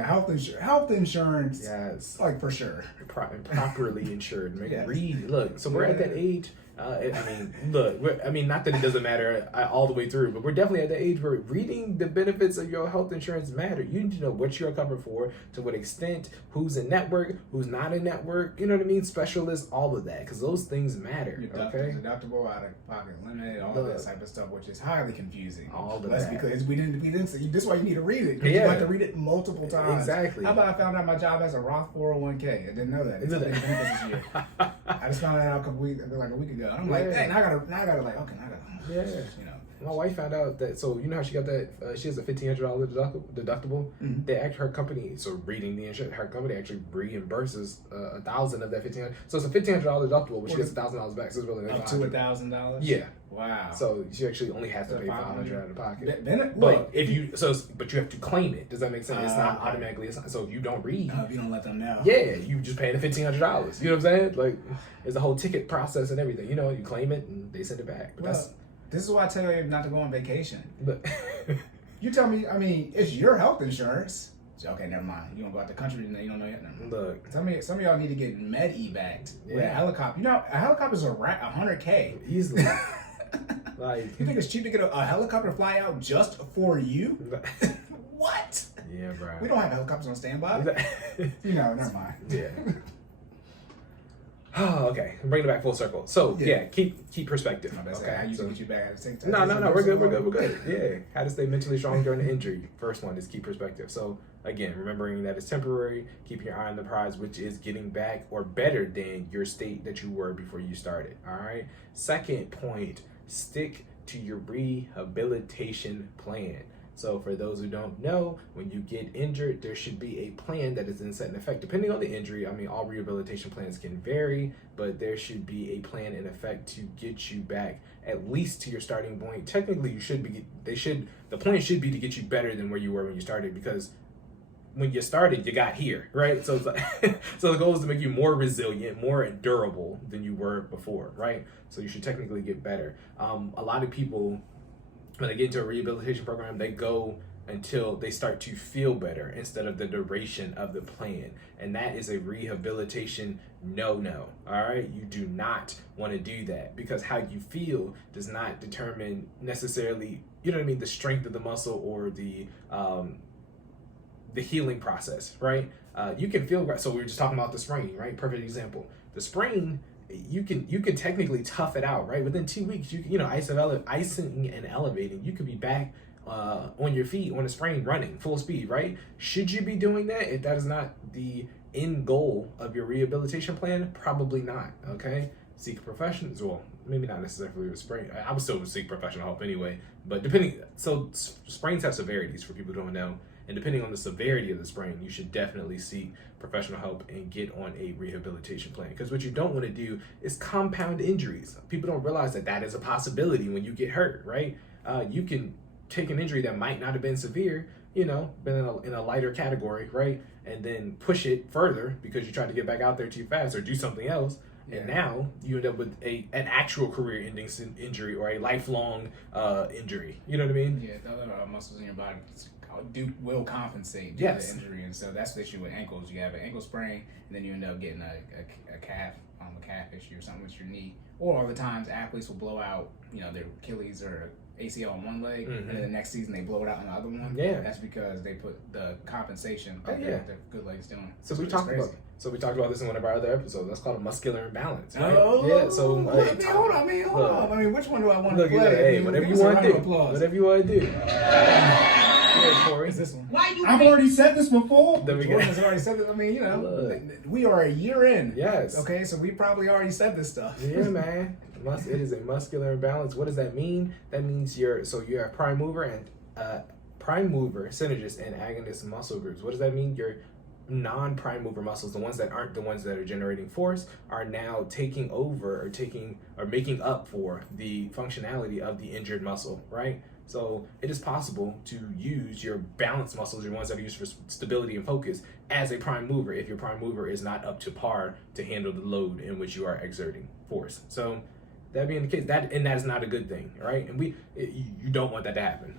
Health insurance. Yes. Like for sure. Properly insured. Yes. Read. Look. So we're at that age. Not that it doesn't matter all the way through, but we're definitely at the age where reading the benefits of your health insurance matter. You need to know what you're covered for, to what extent, who's in network, who's not in network, you know what I mean? Specialists, all of that, because those things matter. Deductible, out of pocket limit, all of that type of stuff, which is highly confusing. All of That's that. because we didn't see. This is why you need to read it. You have to read it multiple times. Exactly. How about I found out my job has a Roth 401k? I didn't know that. It's benefits this year. I just found that out a week ago. I'm like, dang, I gotta, my wife found out that, so you know how she got that, she has a $1,500 deductible. Mhm. They act her company, so reading the insurance, her company actually reimburses $1,000 of that $1,500. So it's a $1,500 deductible, but she gets $1,000 back. So it's really like Up to $1,000. Yeah. Wow. So she actually only has to So pay $500 out of pocket. Then, But if you but you have to claim it. Does that make sense? It's not Okay. automatically assigned. So if you don't read, if you don't let them know. yeah, you just pay the $1,500. You know what I'm saying? Like, it's a whole ticket process and everything. You know, you claim it and they send it back. But Well, this is why I tell you not to go on vacation. but You tell me, I mean, it's your health insurance. So, okay, never mind. You want to go out the country and you don't know yet? Never mind. look, Some of y'all need to get med evac with a Yeah. helicopter. You know, a helicopter's $100K. easily, like, You think it's cheap to get a helicopter to fly out just for you? What? yeah, bro. We don't have helicopters on standby. You know, never mind. Yeah. Oh, okay. Bring it back full circle. So yeah, keep perspective. Okay, I Okay. used So, to get you back at the same time. no, we're good. Yeah. How to stay mentally strong during an injury. First one is keep perspective. So again, remembering that it's temporary, keeping your eye on the prize, which is getting back or better than your state that you were before you started. All right. Second point, stick to your rehabilitation plan. So for those who don't know, when you get injured, there should be a plan that is then set in effect. Depending on the injury, I mean, all rehabilitation plans can vary, but there should be a plan in effect to get you back at least to your starting point. Technically, the plan should be to get you better than where you were when you started, because when you started, you got here, right? So it's like, so the goal is to make you more resilient, more durable than you were before, right? So you should technically get better. A lot of people, when they get into a rehabilitation program, they go until they start to feel better instead of the duration of the plan. And that is a rehabilitation no-no, all right? You do not want to do that, because how you feel does not determine necessarily, you know what I mean, the strength of the muscle or the healing process, right? You can feel, so we were just talking about the sprain, right? Perfect example. The sprain, you can technically tough it out, right? Within 2 weeks, icing and elevating, you could be back on your feet on a sprain, running full speed, right? Should you be doing that if that is not the end goal of your rehabilitation plan? Probably not. Okay, seek professionals. Well, maybe not necessarily with sprain. I would still seek professional help anyway. But depending, so sprains have severities for people who don't know. And depending on the severity of the sprain, you should definitely seek professional help and get on a rehabilitation plan. Because what you don't want to do is compound injuries. People don't realize that that is a possibility when you get hurt, right? You can take an injury that might not have been severe, you know, been in a lighter category, right? And then push it further because you tried to get back out there too fast or do something else. And now you end up with an actual career-ending injury or a lifelong injury. You know what I mean? Yeah, the other muscles in your body will compensate for Yes. the injury, and so that's the issue with ankles. You have an ankle sprain, and then you end up getting a calf issue or something with your knee. Or all the times athletes will blow out, you know, their Achilles or ACL on one leg, and then the next season they blow it out on the other one. Yeah. That's because they put the compensation of Oh, yeah. their good legs doing. So It's we talked crazy. about this in one of our other episodes. That's called a muscular imbalance. Right? Oh, Yeah. So hold on. I mean, which one do I want to look, play? hey, I mean, whatever give you us a want to round do. of applause. Whatever you want to do. Yeah, Cory. It's this one. Why you I've already said this before. There we go. Jordan has already said this. I mean, you know, Look. we are a year in. Yes. Okay, so we probably already said this stuff. Yeah, man. It is a muscular imbalance. What does that mean? That means you have prime mover, synergist, and agonist muscle groups. What does that mean? Your non-prime mover muscles, the ones that aren't the ones that are generating force, are now taking over or making up for the functionality of the injured muscle, right? So it is possible to use your balance muscles, your ones that are used for stability and focus, as a prime mover if your prime mover is not up to par to handle the load in which you are exerting force. So that being the case, that is not a good thing, right? And you don't want that to happen.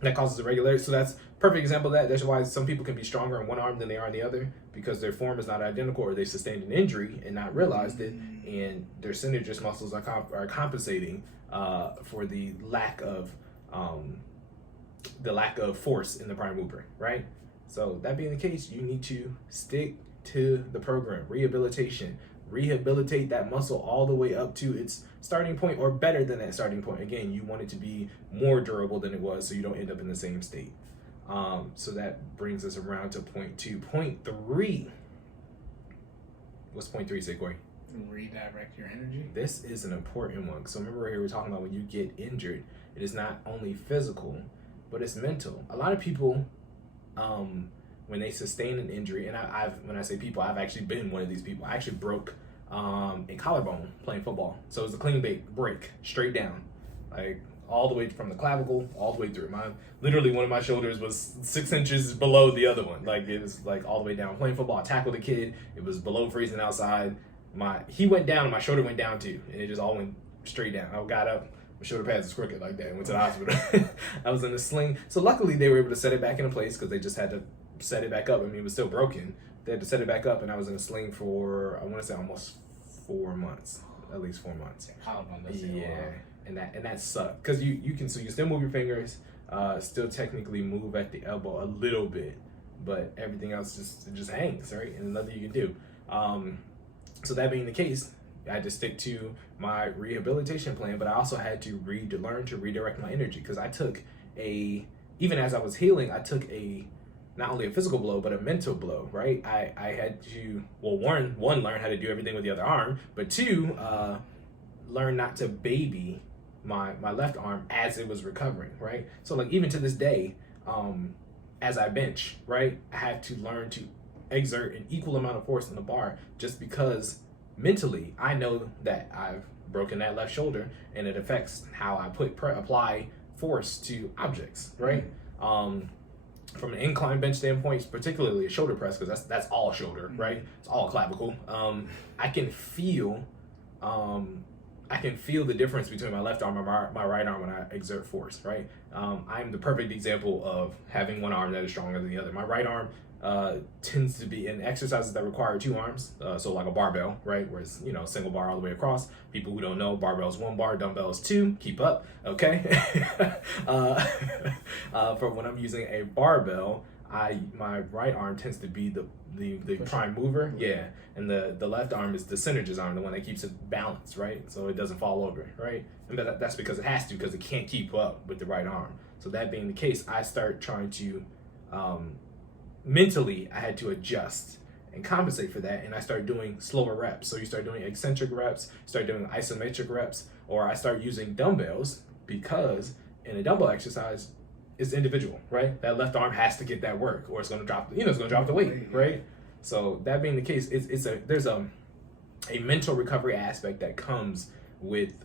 That causes irregularity. So that's a perfect example of that. That's why some people can be stronger in one arm than they are in the other, because their form is not identical, or they sustained an injury and not realized it, and their synergist muscles are compensating for the lack of force in the prime mover, right? So that being the case, you need to stick to the program. Rehabilitate that muscle all the way up to its starting point or better than that starting point. Again, you want it to be more durable than it was so you don't end up in the same state. So that brings us around to point 2. Point 3. What's point 3 say, Cory? Redirect your energy. This is an important one. So remember here we're talking about when you get injured, it is not only physical, but it's mental. A lot of people, when they sustain an injury, and when I say people, I've actually been one of these people. I actually broke a collarbone playing football. So it was a clean break, straight down, like all the way from the clavicle all the way through. Literally one of my shoulders was 6 inches below the other one. Like it was like all the way down. Playing football, I tackled a kid. It was below freezing outside. He went down and my shoulder went down too, and it just all went straight down. I got up, my shoulder pads was crooked like that, and went to the hospital. I was in a sling. So luckily they were able to set it back into place because they just had to set it back up. I mean, it was still broken. They had to set it back up, and I was in a sling for, I want to say almost 4 months, at least 4 months. Yeah, and that sucked because you can still move your fingers, still technically move at the elbow a little bit, but everything else just hangs, right? And nothing you can do. So that being the case, I had to stick to my rehabilitation plan, but I also had to learn to redirect my energy because I took even as I was healing, I took not only a physical blow, but a mental blow, right? I had to, well, one, learn how to do everything with the other arm, but two, learn not to baby my left arm as it was recovering, right? So like even to this day, as I bench, right, I have to learn to exert an equal amount of force on the bar just because mentally I know that I've broken that left shoulder and it affects how I apply force to objects, right? From an incline bench standpoint, particularly a shoulder press, because that's all shoulder, right? It's all clavicle. I can feel the difference between my left arm and my right arm when I exert force, right? I'm the perfect example of having one arm that is stronger than the other. My right arm tends to be in exercises that require 2 arms, so like a barbell, right, where it's single bar all the way across. People who don't know, barbell's 1 bar, dumbbell's 2. Keep up, okay? For when I'm using a barbell, my right arm tends to be the prime mover, yeah, and the left arm is the synergist arm, the one that keeps it balanced, right, so it doesn't fall over, right? And that's because it has to, because it can't keep up with the right arm. So that being the case, I start trying to mentally, I had to adjust and compensate for that, and I started doing slower reps. So you start doing eccentric reps, start doing isometric reps, or I start using dumbbells, because in a dumbbell exercise, it's individual, right? That left arm has to get that work, or it's going to drop. It's going to drop the weight, right? So that being the case, there's a mental recovery aspect that comes with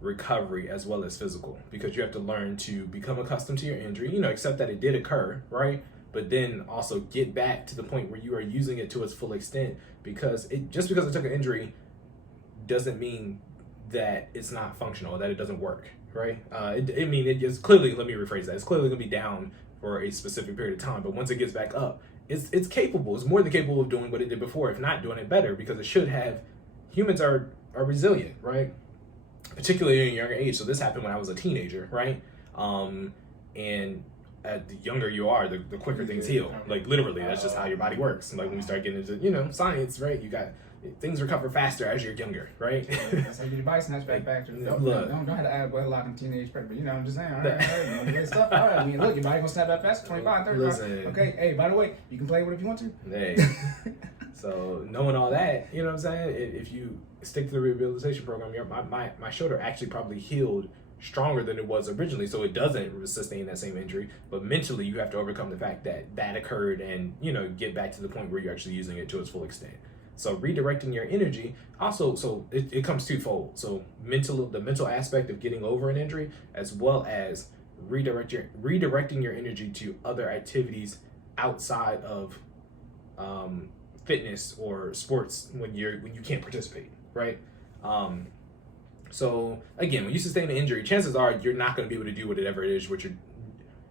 recovery as well as physical, because you have to learn to become accustomed to your injury. Accept that it did occur, right? But then also get back to the point where you are using it to its full extent, because just because I took an injury doesn't mean that it's not functional, that it doesn't work, right? It is clearly, let me rephrase that, it's clearly gonna be down for a specific period of time, but once it gets back up, it's capable, it's more than capable of doing what it did before, if not doing it better, because it should have. Humans are resilient, right? Particularly in a younger age. So this happened when I was a teenager, right? And the younger you are, the quicker things heal. Like literally, that's just how your body works. And like when we start getting into science, right? You got things recover faster as you're younger, right? That's like your body snaps back faster. Don't have to add wedlock in teenage pregnant, but I'm just saying, all right, get stuff. All right, look, your body gonna snap back faster, 25, 30. Listen. Okay, hey, by the way, you can play with it if you want to. Hey. So knowing all that, you know what I'm saying? If you stick to the rehabilitation program, my shoulder actually probably healed stronger than it was originally, so it doesn't sustain that same injury. But mentally, you have to overcome the fact that occurred, and get back to the point where you're actually using it to its full extent. So redirecting your energy also, so it comes twofold. So the mental aspect of getting over an injury, as well as redirecting your energy to other activities outside of fitness or sports when you can't participate, right? So again, when you sustain an injury, chances are you're not going to be able to do whatever it is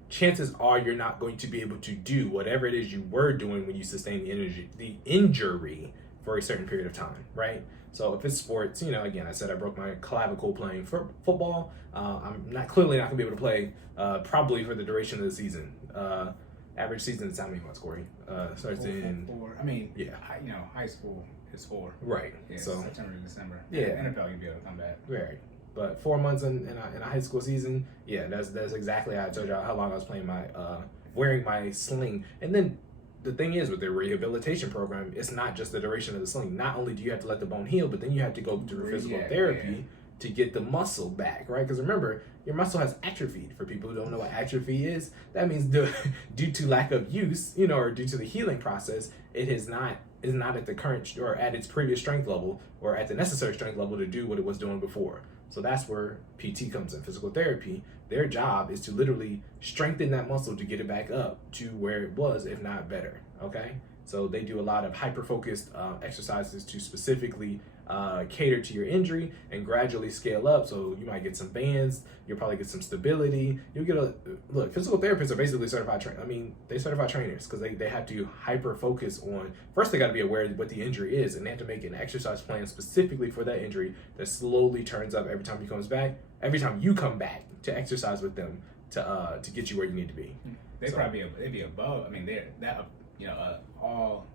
chances are you're not going to be able to do whatever it is you were doing when you sustained the injury for a certain period of time, right? So if it's sports, again, I said I broke my clavicle playing football. I'm clearly not gonna be able to play probably for the duration of the season. Average season is how many months, Cory? Starts in 4. High school is 4. Right. Yeah, so September to December. Yeah. NFL, you'll be able to come back. Right. But 4 months in a high school season, yeah, that's exactly how I told you how long I was playing wearing my sling. And then the thing is with the rehabilitation program, it's not just the duration of the sling. Not only do you have to let the bone heal, but then you have to go through physical therapy to get the muscle back, right? Because remember, your muscle has atrophied. For people who don't know what atrophy is, that means due to lack of use, or due to the healing process, it is not at the current or at its previous strength level or at the necessary strength level to do what it was doing before. So that's where PT comes in. Physical therapy, their job is to literally strengthen that muscle to get it back up to where it was, if not better. Okay, so they do a lot of hyper-focused exercises to specifically cater to your injury and gradually scale up. So you might get some bands, you'll probably get some stability. You'll get look, physical therapists are basically certified they certified trainers, because they have to hyper focus on, first they got to be aware of what the injury is, and they have to make an exercise plan specifically for that injury that slowly turns up every time you come back to exercise with them to get you where you need to be. They'd be above. I mean, all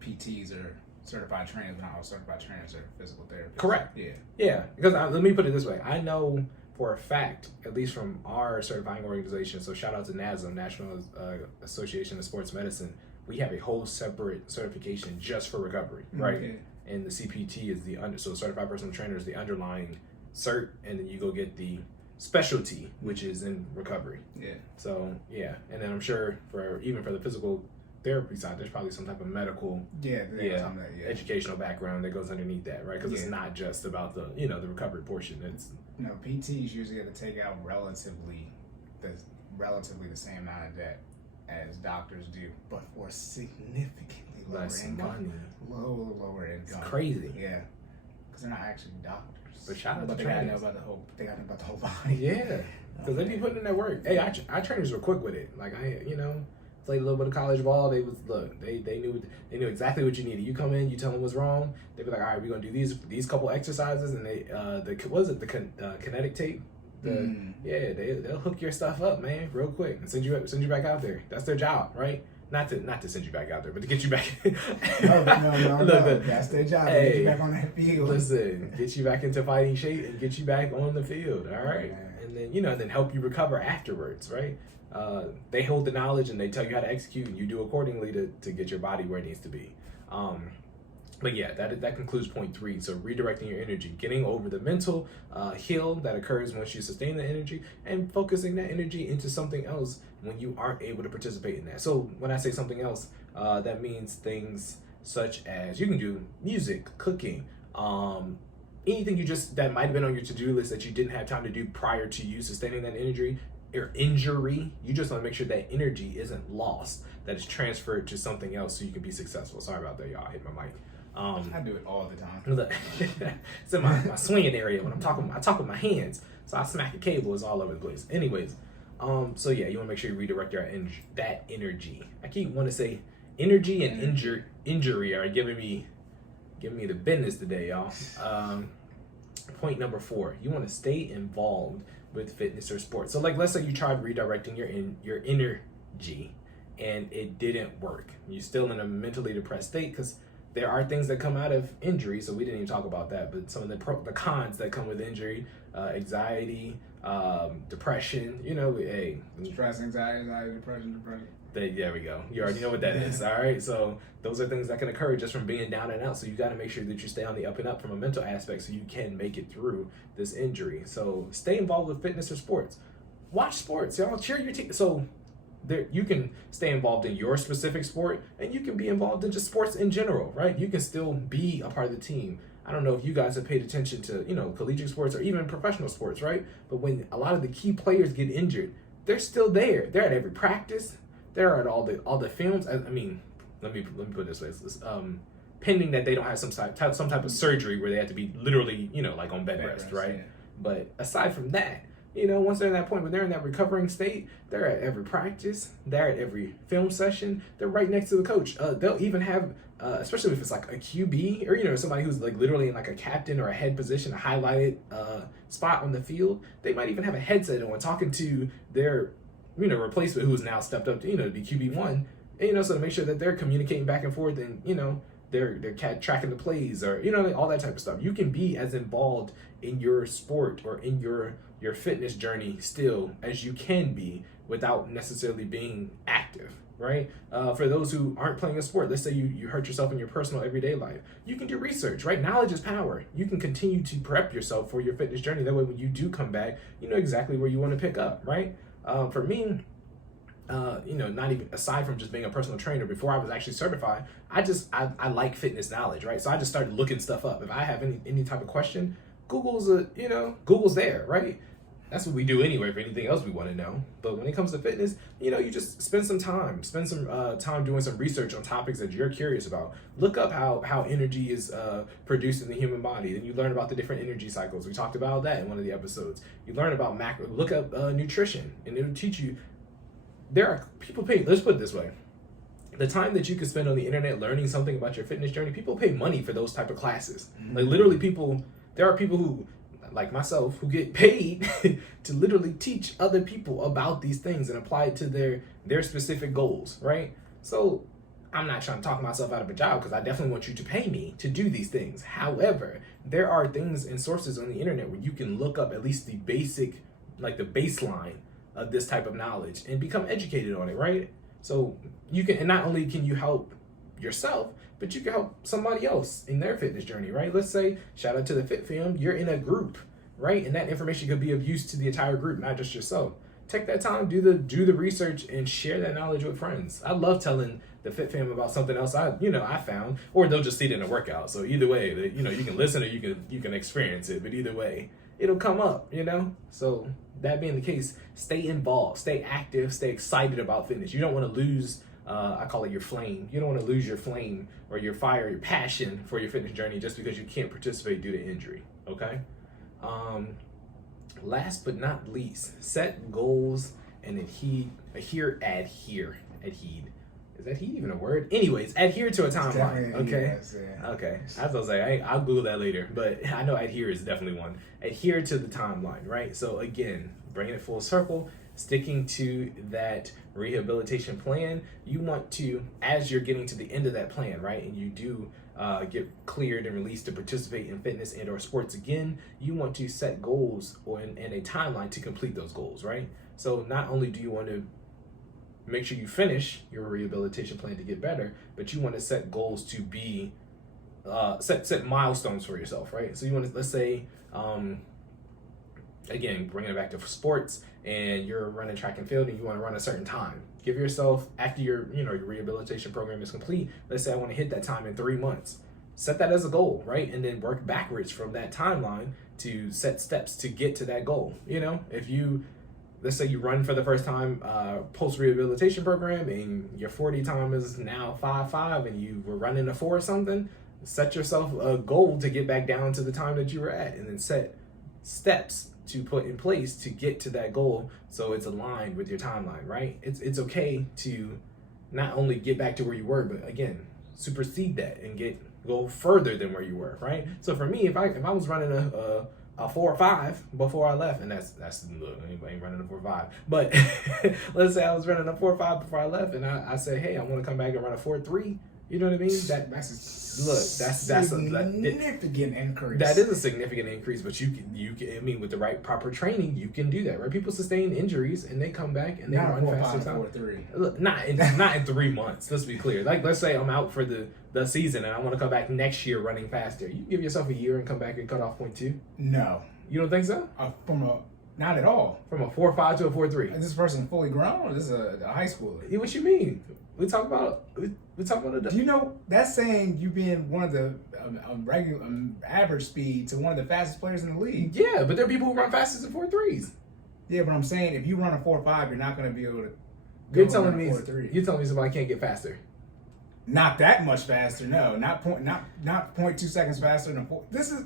PTs are certified trainers, but not all certified trainers are physical therapists. Correct. Yeah. Yeah, because let me put it this way. I know for a fact, at least from our certifying organization, so shout out to NASM, National Association of Sports Medicine, we have a whole separate certification just for recovery, right? Okay. And the CPT is so certified personal trainer is the underlying cert, and then you go get the specialty, which is in recovery. Yeah. So yeah, and then I'm sure for the physical therapy side, there's probably some type of medical educational background that goes underneath that, right? Because it's not just about the the recovery portion. It's PTs usually have to take out relatively the same amount of debt as doctors do, but for significantly lower income. Lower income. It's crazy. Yeah, because they're not actually doctors. But shout out to they gotta know about the whole body. Yeah, because they be putting in that work. Hey, our trainers were quick with it. Like played a little bit of college ball. They knew exactly what you needed. You come in, you tell them what's wrong. They be like, all right, we're gonna do these couple exercises, and they kinetic tape. They'll hook your stuff up, man, real quick, and send you back out there. That's their job, right? Not to send you back out there, but to get you back. No. That's their job. Hey, get you back on that field. Listen, get you back into fighting shape and get you back on the field. All right, and then then help you recover afterwards, right? They hold the knowledge and they tell you how to execute, and you do accordingly to get your body where it needs to be. But yeah, that concludes point 3. So redirecting your energy, getting over the mental hill that occurs once you sustain the energy, and focusing that energy into something else when you aren't able to participate in that. So when I say something else, that means things such as you can do music, cooking, anything that might have been on your to-do list that you didn't have time to do prior to you sustaining that energy or injury. You just want to make sure that energy isn't lost, that it's transferred to something else so you can be successful. Sorry about that, y'all. I hit my mic. I do it all the time. It's in my swinging area when I talk with my hands, so I smack a cable. It's all over the place. Anyways, so yeah, you want to make sure you redirect that energy. I keep want to say energy and injury are giving me the business today, y'all. Point number 4, you want to stay involved with fitness or sports. So like, let's say you tried redirecting your energy and it didn't work. You're still in a mentally depressed state, because there are things that come out of injury, so we didn't even talk about that, but some of the cons that come with injury, anxiety, depression, stress, anxiety, depression. There we go. You already know what that is, all right? So those are things that can occur just from being down and out, so you got to make sure that you stay on the up and up from a mental aspect so you can make it through this injury. So stay involved with fitness or sports. Watch sports, y'all. Cheer your team. So you can stay involved in your specific sport, and you can be involved in just sports in general, right? You can still be a part of the team. I don't know if you guys have paid attention to, collegiate sports or even professional sports, right? But when a lot of the key players get injured, they're still there. They're at every practice. They're at all the films. I mean, let me put it this way. Pending that they don't have some type of surgery where they have to be literally, like on bed rest, right? Yeah. But aside from that, once they're at that point, when they're in that recovering state, they're at every practice, they're at every film session, they're right next to the coach. They'll even have, especially if it's like a QB or, somebody who's like literally in like a captain or a head position, a highlighted spot on the field, they might even have a headset on talking to their, replacement who's now stepped up to, to be QB1, and, so to make sure that they're communicating back and forth and, they're tracking the plays or, all that type of stuff. You can be as involved in your sport or in your fitness journey still as you can be without necessarily being active, right? For those who aren't playing a sport, let's say you hurt yourself in your personal everyday life, you can do research, right? Knowledge is power. You can continue to prep yourself for your fitness journey. That way, when you do come back, you know exactly where you want to pick up, right? For me, not even aside from just being a personal trainer, before I was actually certified, I like fitness knowledge, right? So I just started looking stuff up. If I have any type of question, Google's there, right? That's what we do anyway for anything else we want to know. But when it comes to fitness, you just spend some time doing some research on topics that you're curious about. Look up how energy is produced in the human body. Then you learn about the different energy cycles. We talked about that in one of the episodes. You learn about macro. Look up nutrition, and it'll teach you. There are people paying. Let's put it this way: the time that you could spend on the internet learning something about your fitness journey, people pay money for those type of classes. Like literally, there are people who, like myself, who get paid to literally teach other people about these things and apply it to their specific goals, right? So I'm not trying to talk myself out of a job, because I definitely want you to pay me to do these things. However, there are things and sources on the internet where you can look up at least the basic, like the baseline of this type of knowledge and become educated on it, right? So you can, and not only can you help yourself, but you can help somebody else in their fitness journey, right? Let's say, shout out to the Fit Fam, you're in a group, right? And that information could be of use to the entire group, not just yourself. Take that time, do the research, and share that knowledge with friends. I love telling the Fit Fam about something else I found, or they'll just see it in a workout. So either way, you can listen or you can experience it, but either way, it'll come up, So that being the case, stay involved, stay active, stay excited about fitness. You don't want to lose, I call it your flame. You don't want to lose your flame or your fire, your passion for your fitness journey just because you can't participate due to injury, okay? Last but not least, set goals and adhere. Is adhere even a word? Anyways, adhere to a timeline, okay? Okay, I was gonna say, I'll Google that later, but I know adhere is definitely one. Adhere to the timeline, right? So again, bringing it full circle, sticking to that rehabilitation plan, you want to, as you're getting to the end of that plan, right, and you do get cleared and released to participate in fitness and or sports again, you want to set goals and a timeline to complete those goals, right? So not only do you want to make sure you finish your rehabilitation plan to get better, but you want to set goals to be set milestones for yourself, right? So you want to, let's say, again, bringing it back to sports, and you're running track and field and you want to run a certain time. Give yourself, after your rehabilitation program is complete, let's say I want to hit that time in 3 months. Set that as a goal, right? And then work backwards from that timeline to set steps to get to that goal. If you, let's say you run for the first time post-rehabilitation program and your 40 time is now 5.5 and you were running a 4 or something, set yourself a goal to get back down to the time that you were at, and then set steps to put in place to get to that goal so it's aligned with your timeline, right? It's okay to not only get back to where you were, but again, supersede that and go further than where you were, right? So for me, if I was running a 4.5 before I left, and that's look, anybody ain't running a 4.5, but let's say I was running a 4.5 before I left, and I said, hey, I want to come back and run a 4.3. You know what I mean? That's a significant increase. That is a significant increase, but you can. I mean, with the right proper training, you can do that, right? People sustain injuries and they come back and they run faster. 4.3. Look, not in 3 months. Let's be clear. Like, let's say I'm out for the season and I want to come back next year running faster. You give yourself a year and come back and cut off 0.2. No, you don't think so? Not at all. From a 4.5 to a 4.3. Is this person fully grown, or this is a high schooler? What you mean? We talk about it. Do you know that's saying you being one of the regular average speed to one of the fastest players in the league? Yeah, but there are people who run faster than 4.3s. Yeah, but I'm saying if you run a 4.5, you're not going to be able to. You're telling me somebody can't get faster. Not that much faster, no. Not 0.2 seconds faster than 4. This is.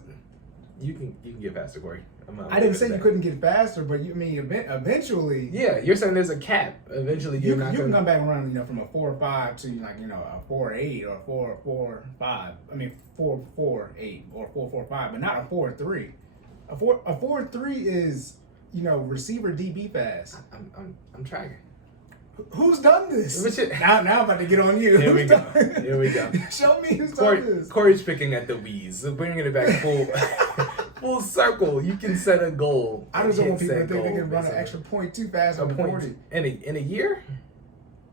You can get faster, Cory. I didn't say you couldn't get faster, but you mean eventually. Yeah, you're saying there's a cap. Eventually, you can come back and run, from a 4.5 to a 4.8 or 4.45. I mean 4.48 or 4.45, but not a 4.3. A 4.3 is receiver DB fast. I'm tracking. Who's done this? Now I'm about to get on you. Here we go. Show me who's done this. Cory's picking at the W's, so bringing it back Full circle. You can set a goal. I just don't want people to think they can run an extra point too fast on the 40 in a year.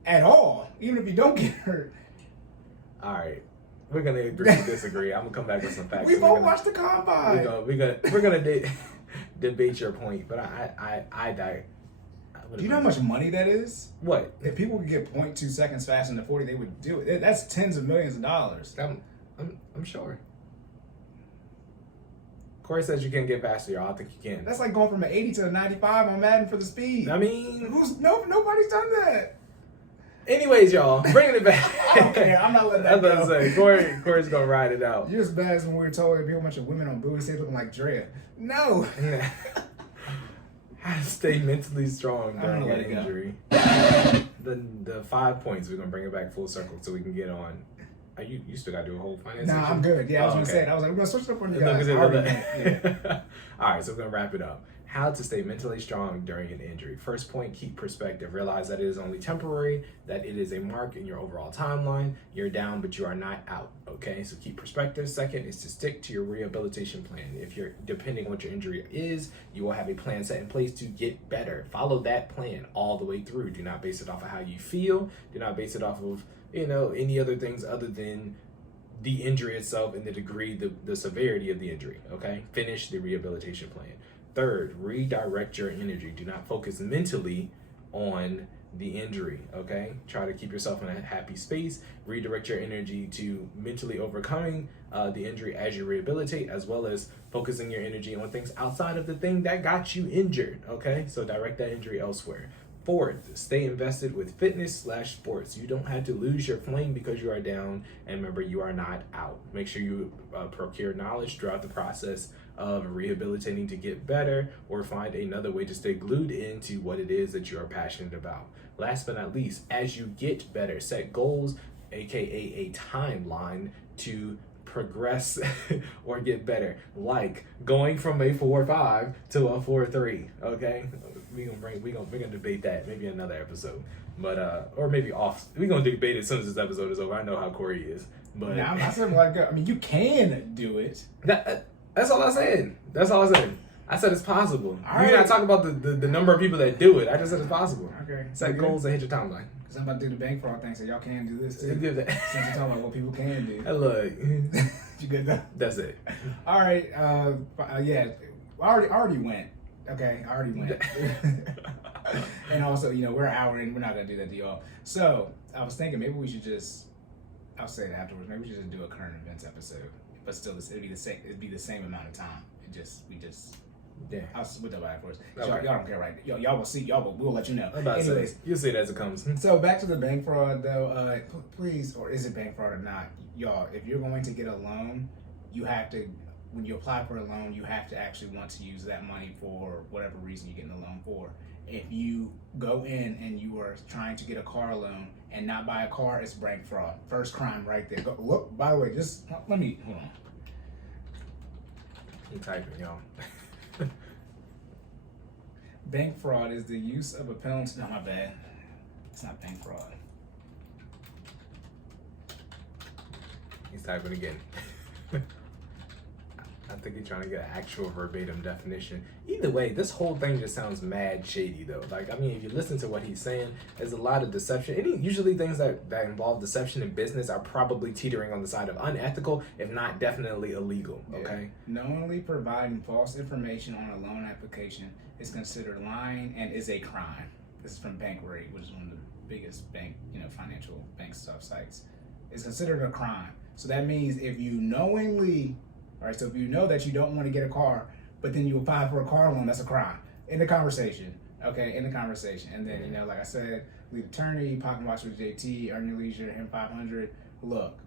At all, even if you don't get hurt. All right, we're gonna agree to disagree. I'm gonna come back with some facts. We both watched the combine. We're gonna debate your point, but I die. Do you know how much money that is? What? If people could get 0.2 seconds faster than the 40, they would do it. That's tens of millions of dollars. I'm sure. Cory says you can get faster, y'all. I think you can. That's like going from an 80 to a 95 on Madden for the speed. I mean, nobody's done that. Anyways, y'all, bringing it back. Okay, I'm not letting that go. I was about to say, Cory's gonna ride it out. You're as bad as when we were told there'd be a bunch of women on booties looking like Drea. No. How to stay mentally strong during an injury. The 5 points, we're gonna bring it back full circle so we can get on. You still gotta do a whole finance section? I'm good. Yeah, I was gonna say it. I was like, we're gonna switch it up on you guys. All right, so we're gonna wrap it up. How to stay mentally strong during an injury. First point, keep perspective. Realize that it is only temporary, that it is a mark in your overall timeline. You're down, but you are not out, okay? So keep perspective. Second is to stick to your rehabilitation plan. If you're, depending on what your injury is, you will have a plan set in place to get better. Follow that plan all the way through. Do not base it off of how you feel. Do not base it off of, any other things other than the injury itself and the degree, the severity of the injury, okay? Finish the rehabilitation plan. Third, redirect your energy. Do not focus mentally on the injury, okay? Try to keep yourself in a happy space. Redirect your energy to mentally overcoming the injury as you rehabilitate, as well as focusing your energy on things outside of the thing that got you injured, okay? So direct that injury elsewhere. Fourth, stay invested with fitness/sports. You don't have to lose your flame because you are down, and remember, you are not out. Make sure you procure knowledge throughout the process of rehabilitating to get better, or find another way to stay glued into what it is that you are passionate about. Last but not least, as you get better, set goals, aka a timeline to progress or get better, like going from a 4.5 to a 4.3. Okay, we're gonna debate that maybe in another episode, but or maybe we're gonna debate it as soon as this episode is over. I know how Cory is, but yeah, I'm not saying like, I mean, you can do it. That's all I said. I said it's possible. All You're right. not talking about the number of people that do it. I just said it's possible. Okay. Set goals and hit your timeline. Because I'm about to do the bank fraud thing, so y'all can do this too. Do that. Since you're talking about what people can do. Hey, look. You good though? That's it. All right. Yeah. I already went. Okay. I already went. And also, we're an hour in. We're not going to do that to y'all. So I was thinking maybe we should I'll say it afterwards. Maybe we should just do a current events episode. But still, it'd be the same amount of time. Yeah. I'll split that afterwards. Okay. Y'all don't care, right? Y'all will see. We'll let you know. Anyways, you'll see it as it comes. So back to the bank fraud, though. Please, or is it bank fraud or not? Y'all, if you're going to get a loan, you have to. When you apply for a loan, you have to actually want to use that money for whatever reason you're getting the loan for. If you go in and you are trying to get a car loan and not buy a car, it's bank fraud. First crime right there. Look, by the way, just let me, hold on. I'm typing, y'all. Bank fraud is the use of a penalty. No, my bad. It's not bank fraud. He's typing again. I think he's trying to get an actual verbatim definition. Either way, this whole thing just sounds mad shady, though. Like, I mean, if you listen to what he's saying, there's a lot of deception. Usually things that involve deception in business are probably teetering on the side of unethical, if not definitely illegal, okay? Yeah. Knowingly providing false information on a loan application is considered lying and is a crime. This is from Bankrate, which is one of the biggest financial bank stuff sites. It's considered a crime. So that means if you knowingly... All right, so if you know that you don't want to get a car, but then you apply for a car loan, that's a crime. In the conversation, okay, in the conversation. And then, like I said, lead attorney, pocket watch with JT, earn your leisure, him 500. Look,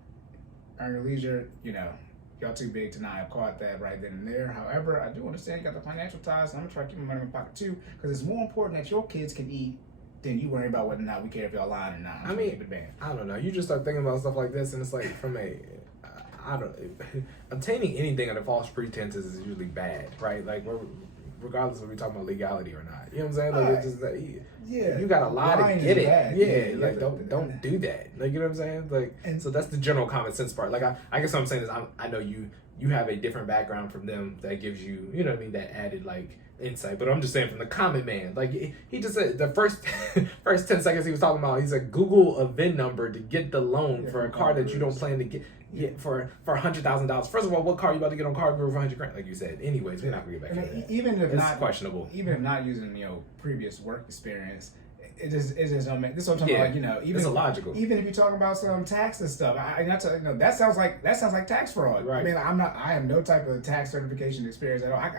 earn your leisure, y'all too big to not have caught that right then and there. However, I do understand you got the financial ties, and I'm going to try to keep my money in my pocket too, because it's more important that your kids can eat than you worry about whether or not we care if y'all lying or not. I mean, I don't know. You just start thinking about stuff like this, and it's like obtaining anything under false pretenses is usually bad, right? Like, regardless of we talking about legality or not. You know what I'm saying? Like, it's just you got a lie to get it. Yeah, like don't do that. Like, you know what I'm saying? Like, and so that's the general common sense part. Like, I guess what I'm saying is I know you you have a different background from them that gives you, you know what I mean, that added like insight. But I'm just saying from the common man, like he just said the first 10 seconds he was talking about, he's like, Google a VIN number to get the loan for a car that you don't plan to get. Yeah, for $100,000. First of all, what car you about to get on car for $100,000? Like you said. Anyways, we're not gonna get back to that. Even if it's not questionable. Even if not using previous work experience, it just don't make. This is what I'm talking about. Like, even it's illogical. Even if you're talking about some tax and stuff, that sounds like tax fraud. Right. I mean, I have no type of tax certification experience at all. I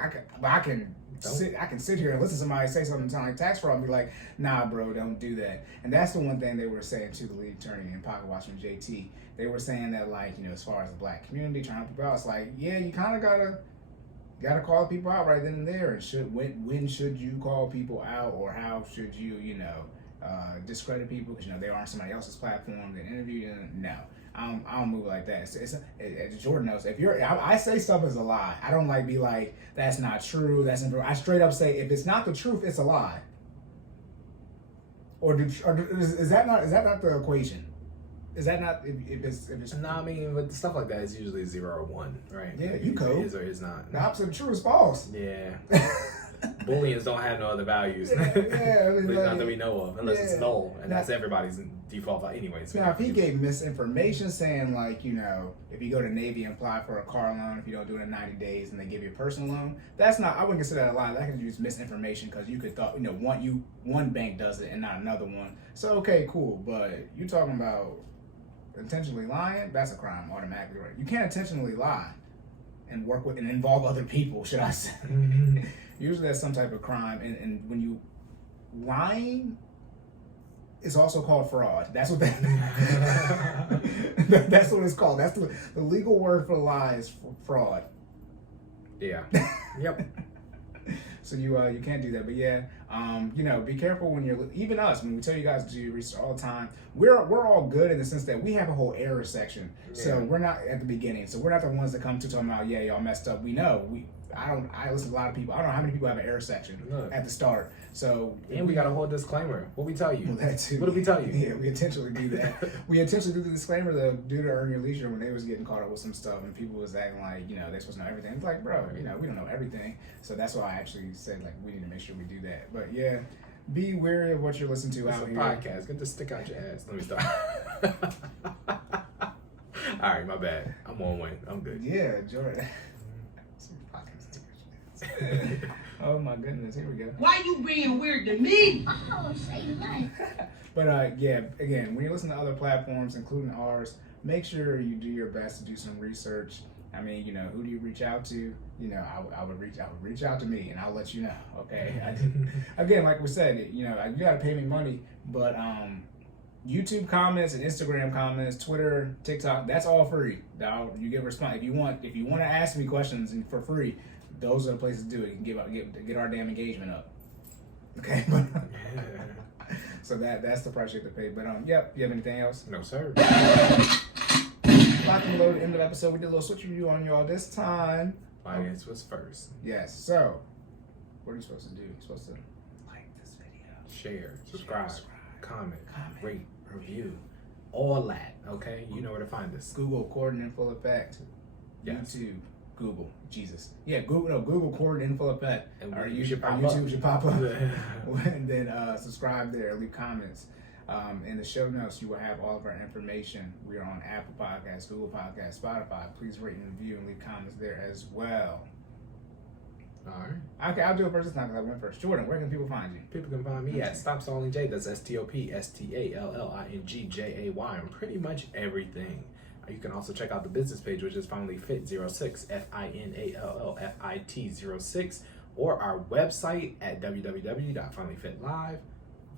can sit here and listen to somebody say something sound like tax fraud and be like, nah, bro, don't do that. And that's the one thing they were saying to the lead attorney in Pocket Watchman JT. They were saying that, like, as far as the black community trying to help people out, it's like, yeah, you kind of gotta call people out right then and there. And when should you call people out, or how should you discredit people because they are on somebody else's platform and interview them? No. I don't move like that. As Jordan knows, I say stuff is a lie. I don't be like, that's not true. I straight up say, if it's not the truth, it's a lie. Or is that not the equation? Is that not if it's? No, I mean, but stuff like that is usually 0 or 1, right? Yeah, like, you code. Is or is not. The opposite of true is false. Yeah. Booleans don't have no other values. Yeah, I mean, not that we know of, unless it's null, and that's everybody's default value anyways. Now, if he gave misinformation saying, like, if you go to Navy and apply for a car loan, if you don't do it in 90 days and they give you a personal loan, that's not, I wouldn't consider that a lie. That can use misinformation because you could thought, one bank does it and not another one. So, okay, cool. But you talking about intentionally lying, that's a crime automatically, right? You can't intentionally lie and work with and involve other people, should I say. Mm-hmm. Usually that's some type of crime, and when you lying is also called fraud. That's what that's what it's called. That's the legal word for lie is fraud. Yeah. Yep. So you can't do that. But yeah, be careful when you're, even us, when we tell you guys to do your research all the time, we're all good in the sense that we have a whole error section. Yeah. So we're not at the beginning. So we're not the ones that come to talking about, yeah, y'all messed up. We know. I listen to a lot of people. I don't know how many people have an error section at the start. So we got a whole disclaimer. What we tell you? Well, that too. What did we tell you? Yeah, we intentionally do that. We intentionally do the disclaimer due to Earn Your Leisure when they was getting caught up with some stuff and people was acting like they're supposed to know everything. It's like, bro, we don't know everything. So that's why I actually said we need to make sure we do that. But yeah, be wary of what you're listening to out here. Podcast. Get the stick out your ass. Let me start. All right, my bad. I'm on one. I'm good. Yeah, Jordan. Oh my goodness, here we go. Why you being weird to me? Oh, say that. But yeah, again, when you listen to other platforms, including ours, make sure you do your best to do some research. I mean, who do you reach out to? I would reach out to me, and I'll let you know. Okay. Again, like we said, you got to pay me money, but YouTube comments and Instagram comments, Twitter, TikTok, that's all free. Now you get a response if you want to ask me questions for free. Those are the places to do it. You can get our damn engagement up. Okay. So that's the price you have to pay. But yep. You have anything else? No, sir. Lock and load. End of the episode. We did a little switch review on y'all this time. Finance was first. Yes. So, what are you supposed to do? You're supposed to like this video, share, subscribe, comment, rate, review, all that. Okay, you know where to find us. Google Coordinate in Full Effect. Yes. YouTube. Google. Jesus. Yeah, Google Coordinate in Full Effect. And our YouTube should pop up. And then subscribe there, leave comments. In the show notes, you will have all of our information. We are on Apple Podcasts, Google Podcasts, Spotify. Please rate and review and leave comments there as well. All right. Okay, I'll do it first this time because I went first. Jordan, where can people find you? People can find me at Stop Stalling J. That's STOPSTALLINGJAY on pretty much everything. You can also check out the business page, which is FinallyFit06, FINALLFIT06, or our website at www.FinallyFitLive,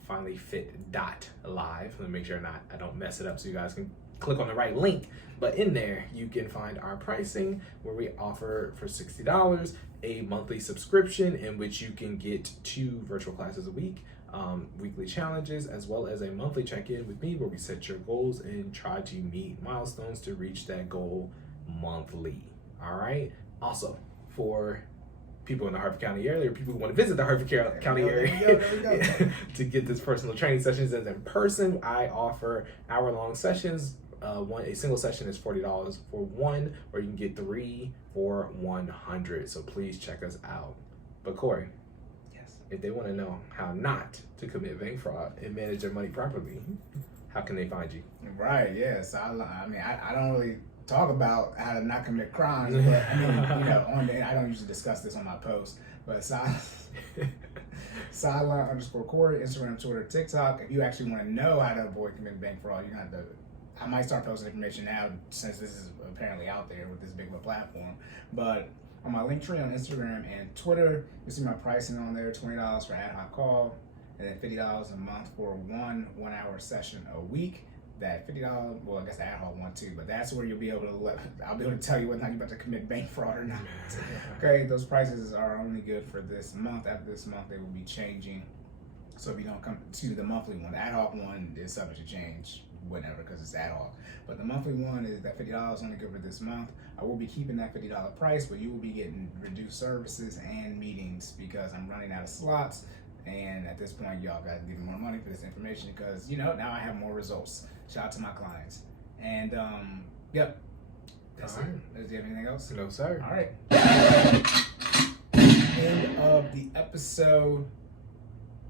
FinallyFit.live. Let me make sure I don't mess it up so you guys can click on the right link. But in there, you can find our pricing, where we offer for $60 a monthly subscription in which you can get 2 virtual classes a week, weekly challenges, as well as a monthly check-in with me where we set your goals and try to meet milestones to reach that goal monthly. All right. Also, for people in the Harford County area, or people who want to visit the Harford County area to get this personal training sessions as in person, I offer hour-long sessions a single session is $40 for one, or you can get 3 for $100. So please check us out. But Cory, Yes. if they want to know how not to commit bank fraud and manage their money properly, how can they find you? Right. Yes. I mean, I don't really talk about how to not commit crimes, but I mean, you know, I don't usually discuss this on my post, but sideline_Cory, Instagram, Twitter, TikTok. If you actually want to know how to avoid committing bank fraud, you're gonna have to. I might start posting information now since this is apparently out there with this big of a platform. But on my link tree on Instagram and Twitter, you see my pricing on there: $20 for ad hoc call, and then $50 a month for one 1-hour session a week. That $50, well, I guess the ad hoc one too, but that's where you'll be able to I'll be able to tell you whether or not you're about to commit bank fraud or not. Okay, those prices are only good for this month. After this month, they will be changing. So if you don't come to the monthly one, the ad hoc one is subject to change whenever because it's ad hoc. But the monthly one is that $50 only good for this month. I will be keeping that $50 price, but you will be getting reduced services and meetings because I'm running out of slots. And at this point, y'all got to give me more money for this information because, you know, now I have more results. Shout out to my clients. And, yep. That's All right. it. Do you have anything else? No, sir. All right. End of the episode.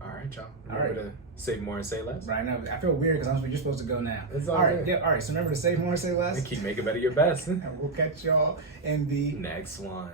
All right, y'all. All Remember right. to save more and say less. Right now, I feel weird because you're supposed to go now. It's all right. good. Yeah. All right. So remember to save more and say less. And keep making better your best. And we'll catch y'all in the Next one.